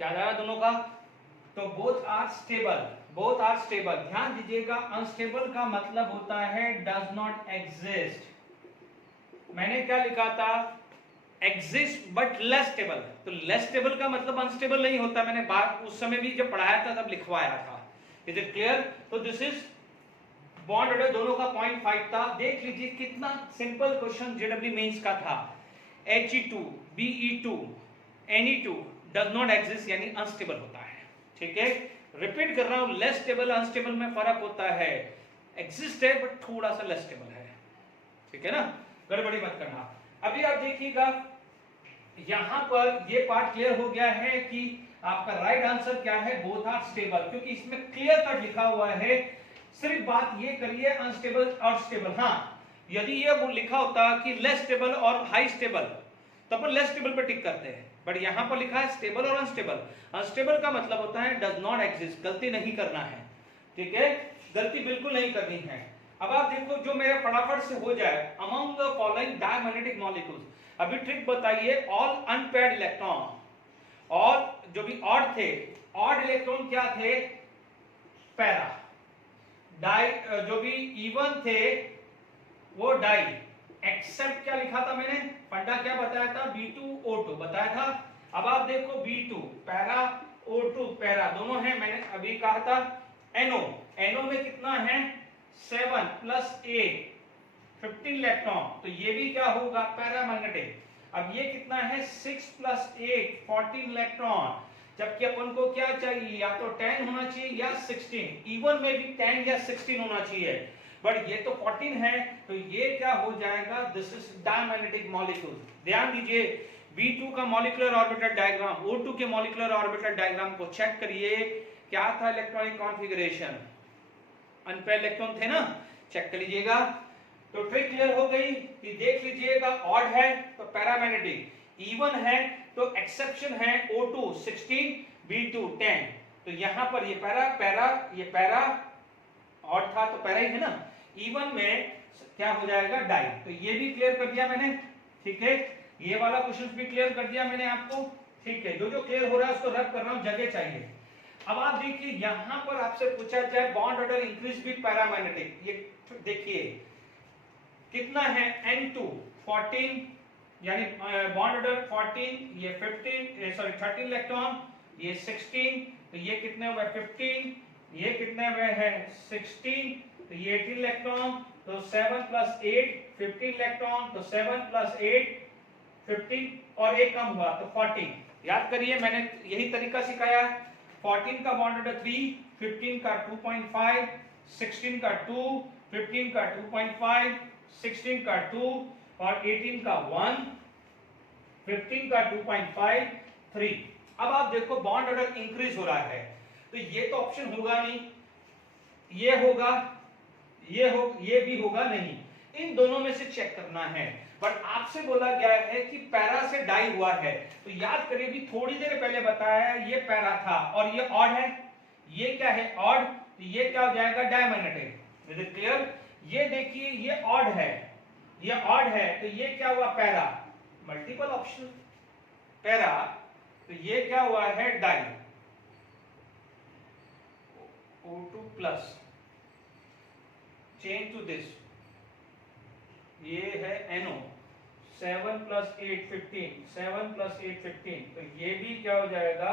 याद आ रहा दोनों का। तो both are stable, both are stable। ध्यान दीजिएगा unstable का मतलब होता है does not exist। मैंने क्या लिखा था exist but less stable, तो less stable का मतलब unstable नहीं होता। मैंने बात उस समय भी जब पढ़ाया था तब लिखवाया था। Is it clear? तो this is बॉन्ड ऑर्डर दोनों का 0.5 था। देख लीजिए कितना सिंपल क्वेश्चन जेडब्ल्यू मेंस का था। He2, Be2, Ne2 does not exist, यानी अनस्टेबल होता है, ठीक है। रिपीट कर रहा हूं, लेस स्टेबल अनस्टेबल में फर्क होता है। एग्जिस्ट है बट थोड़ा सा लेस स्टेबल है, ठीक है ना, गड़बड़ी मत करना। अभी आप देखिएगा यहां पर ये पार्ट क्लियर हो गया है कि आपका राइट आंसर क्या है, बोथ आर स्टेबल, क्योंकि इसमें क्लियर कट लिखा हुआ है। सिर्फ बात ये करिए अनस्टेबल और स्टेबल। हाँ, यदि ये लिखा होता कि लेस स्टेबल और हाई स्टेबल तो अपन लेस स्टेबल पे टिक करते हैं, बट यहां पर लिखा है स्टेबल और अनस्टेबल। अनस्टेबल का मतलब होता है डज नॉट एग्जिस्ट, गलती नहीं करना है, ठीक है, गलती बिल्कुल नहीं करनी है। अब आप देखो जो मेरे फटाफट से हो जाए, among the following diamagnetic molecules. अभी ट्रिक बताइए, ऑल अनपेयर्ड इलेक्ट्रॉन, और जो भी ऑड थे, ऑड इलेक्ट्रॉन क्या थे, पैरा। डाई जो भी इवन थे वो डाई। एक्सेप्ट क्या लिखा था मैंने, फंडा क्या बताया था, B2O2 बताया था। अब आप देखो B2 पैरा, O2 पैरा, दोनों है। मैंने अभी कहा था NO, NO में कितना है 7 + 8 15 इलेक्ट्रॉन, तो ये भी क्या होगा पैरामैग्नेटिक। अब ये कितना है 6 + 8 14 इलेक्ट्रॉन, जबकि अपन को क्या चाहिए, या तो 10 होना चाहिए या 16। इवन में भी 10 या 16 होना चाहिए, बट ये तो 14 है, तो ये क्या हो जाएगा, दिस इज डायमैग्नेटिक मॉलिक्यूल। ध्यान दीजिए B2 का मॉलिक्यूलर ऑर्बिटल डायग्राम, O2 के मॉलिक्यूलर ऑर्बिटल डायग्राम को चेक करिए, क्या था इलेक्ट्रॉनिक कॉन्फ़िगरेशन, अनपेयर्ड इलेक्ट्रॉन थे ना, चेक कर लीजिएगा। तो ट्रिक क्लियर हो गई कि देख लीजिएगा ऑड है तो पैरामैग्नेटिक, इवन है तो एक्सेप्शन है O2 16 B2 10। तो यहां पर ये पैरा पैरा ये पैरा, ऑड था तो पैरा ही है ना, इवन में क्या हो जाएगा डाई। तो ये भी क्लियर कर दिया मैंने, ठीक है। ये वाला क्वेश्चन भी क्लियर कर दिया मैंने आपको, ठीक है। जो जो क्लियर हो रहा है उसको रब कर रहा हूं, जगह चाहिए। अब आप देखिए यहां पर आपसे पूछा जाए bond order increase with paramagnetic, ये देखिए कितना है N2 14, यानी बॉन्ड ऑर्डर 14, ये 15 सॉरी 13 इलेक्ट्रॉन, ये 16, तो ये कितने हुए 15, ये कितने हुए हैं 16, तो ये 18 इलेक्ट्रॉन, तो 7 + 8 15 इलेक्ट्रॉन, तो 7 + 8 15 और एक कम हुआ तो 14। याद करिए मैंने यही तरीका सिखाया, 14 का बॉन्ड ऑर्डर 3, 15 का 2.5, 16 का 2, 15 का 2.5, 16 का 2 और 18 का 1, 15 का 2.5 3। अब आप देखो बॉन्ड ऑर्डर इंक्रीज हो रहा है, तो ये तो ऑप्शन होगा नहीं, ये होगा, ये भी होगा नहीं, इन दोनों में से चेक करना है। बट आपसे बोला गया है कि पैरा से डाई हुआ है, तो याद करिए भी थोड़ी देर पहले बताया ये पैरा था और ये ऑड है, ये क्या है ऑड, तो ये क्या हो जाएगा डायमैग्नेटिक। Is it clear? ये देखिए ये ऑड है, ये ऑड है, तो ये क्या हुआ पैरा, मल्टीपल ऑप्शन पैरा, तो ये क्या हुआ है di, O2 plus, change to this, ये है NO, 7 + 8 15, 7 + 8 15, तो ये भी क्या हो जाएगा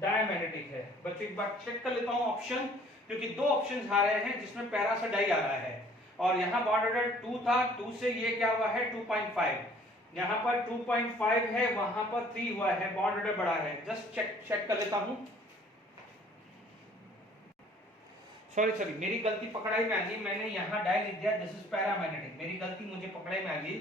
डायमैग्नेटिक है। बच्चों एक बार चेक कर लेता हूं ऑप्शन, क्योंकि दो ऑप्शंस आ रहे हैं जिसमें पैरा से डाई आ रहा है, और यहाँ बॉन्ड ऑर्डर 2 था, 2 से ये क्या हुआ है 2.5, यहाँ पर 2.5 है, वहां पर 3 हुआ है, बॉन्ड ऑर्डर बड़ा है। जस्ट चेक कर लेता हूं। सॉरी मेरी गलती पकड़ाई में आ गई, मैंने यहाँ डाई लिख दिया, दिस इज पैरामैग्नेटिक, मेरी गलती मुझे पकड़ाई में आ गई,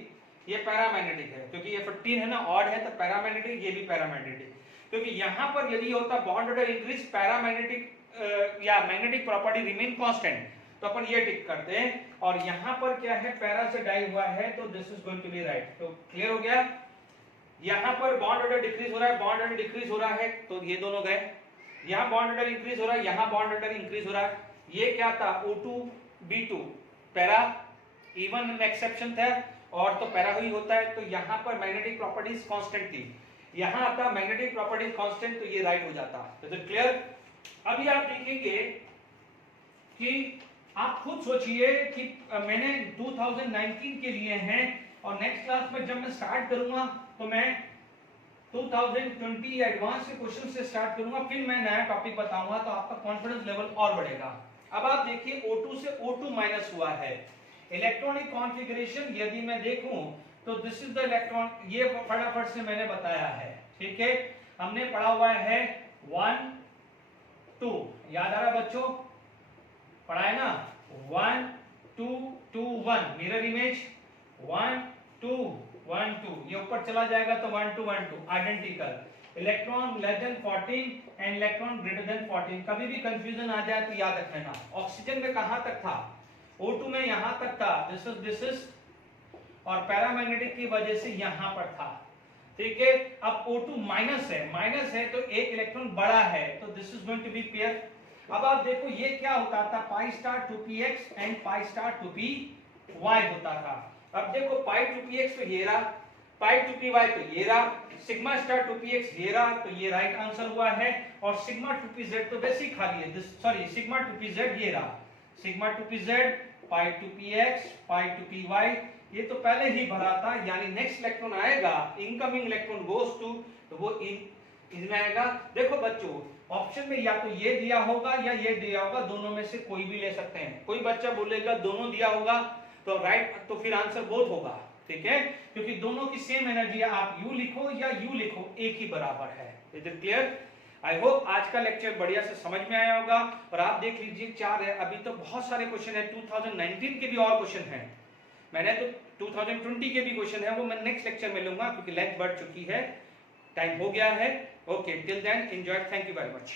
ये पैरामैग्नेटिक है, क्योंकि ये 15 है ना, ऑड है, तो पैरामैग्नेटिक, ये भी पैरामैग्नेटिक। क्योंकि यहाँ पर यदि होता बॉन्ड ऑर्डर इंक्रीज, पैरामैग्नेटिक या मैग्नेटिक प्रॉपर्टी रिमेन कांस्टेंट, तो अपन ये टिक करते हैं, और यहाँ पर क्या है पैरा से डाई हुआ है, तो this is going to be right. तो क्लियर हो गया। यहाँ पर बॉन्ड ऑर्डर डिक्रीज हो रहा है, बॉन्ड ऑर्डर डिक्रीज हो रहा है, तो ये दोनों गए। यहाँ बॉन्ड ऑर्डर इंक्रीज हो रहा है, यहाँ बॉन्ड ऑर्डर इंक्रीज हो रहा है। ये क्या था O2 B2 para, even exception था, और तो पैरा ही होता है, तो यहाँ पर मैग्नेटिक प्रॉपर्टीज कांस्टेंट थी, यहाँ आता मैग्नेटिक प्रॉपर्टीज कांस्टेंट, तो ये राइट हो जाता। तो क्लियर। अभी आप देखेंगे कि आप खुद सोचिए कि मैंने 2019 के लिए हैं, और नेक्स्ट क्लास में जब मैं स्टार्ट करूंगा तो मैं 2020 एडवांस के क्वेश्चन से स्टार्ट करूंगा, फिर मैं नया टॉपिक बताऊंगा, तो आपका कॉन्फिडेंस लेवल और बढ़ेगा। अब आप देखिए O2 से O2 माइनस हुआ है, इलेक्ट्रॉनिक कॉन्फ़िगरेशन यदि मैं देखूं तो दिस इज द इलेक्ट्रॉन, ये फटाफट से मैंने बताया है, ठीक है, हमने पढ़ा हुआ है 1 2, याद आ रहा बच्चों, पढ़ा है ना, 1 2 2 1 मिरर इमेज, 1 2 1 2, ये ऊपर चला जाएगा तो 1 2 1 2 identical. Electron less than 14 and electron greater than 14, कभी भी कंफ्यूजन आ जाए तो याद रखना। ऑक्सीजन में कहां तक था, O2 में यहां तक था, दिस इज, और पैरामैग्नेटिक की वजह से यहां पर था, ठीक है। अब O2 माइनस है तो एक इलेक्ट्रॉन बड़ा है, तो this is going to be pair. अब आप देखो ये क्या होता था, pi star 2px and pi star 2py होता था। अब देखो पाई 2px तो ये रहा, पाई 2py तो ये रहा, सिग्मा स्टार 2px ये रहा, तो ये राइट आंसर हुआ है, और सिग्मा 2pz तो वैसे ही खाली है, सॉरी सिग्मा 2pz ये रहा, सिग्मा 2pz पाई 2px पाई 2py, ये तो पहले ही भरा था, यानी नेक्स्ट इलेक्ट्रॉन आएगा, इनकमिंग इलेक्ट्रॉन गोस टू, तो वो इसमें आएगा। देखो बच्चों ऑप्शन में या तो ये दिया होगा या ये दिया होगा, दोनों में से कोई भी ले सकते हैं। कोई बच्चा बोलेगा दोनों दिया होगा तो राइट, तो फिर आंसर बोथ होगा, ठीक है, क्योंकि दोनों की सेम एनर्जी है, आप U लिखो या U लिखो एक ही बराबर है। Is it clear? I hope आज का लेक्चर बढ़िया से समझ में आया होगा, और आप देख लीजिए 4 है, अभी तो बहुत सारे क्वेश्चन है, 2019 के भी और क्वेश्चन हैं, मैंने तो 2020 के भी क्वेश्चन है, वो मैं नेक्स्ट लेक्चर में लूंगा, क्योंकि लेंथ बढ़ चुकी है, टाइम हो गया है। Okay, till then enjoy, thank you very much.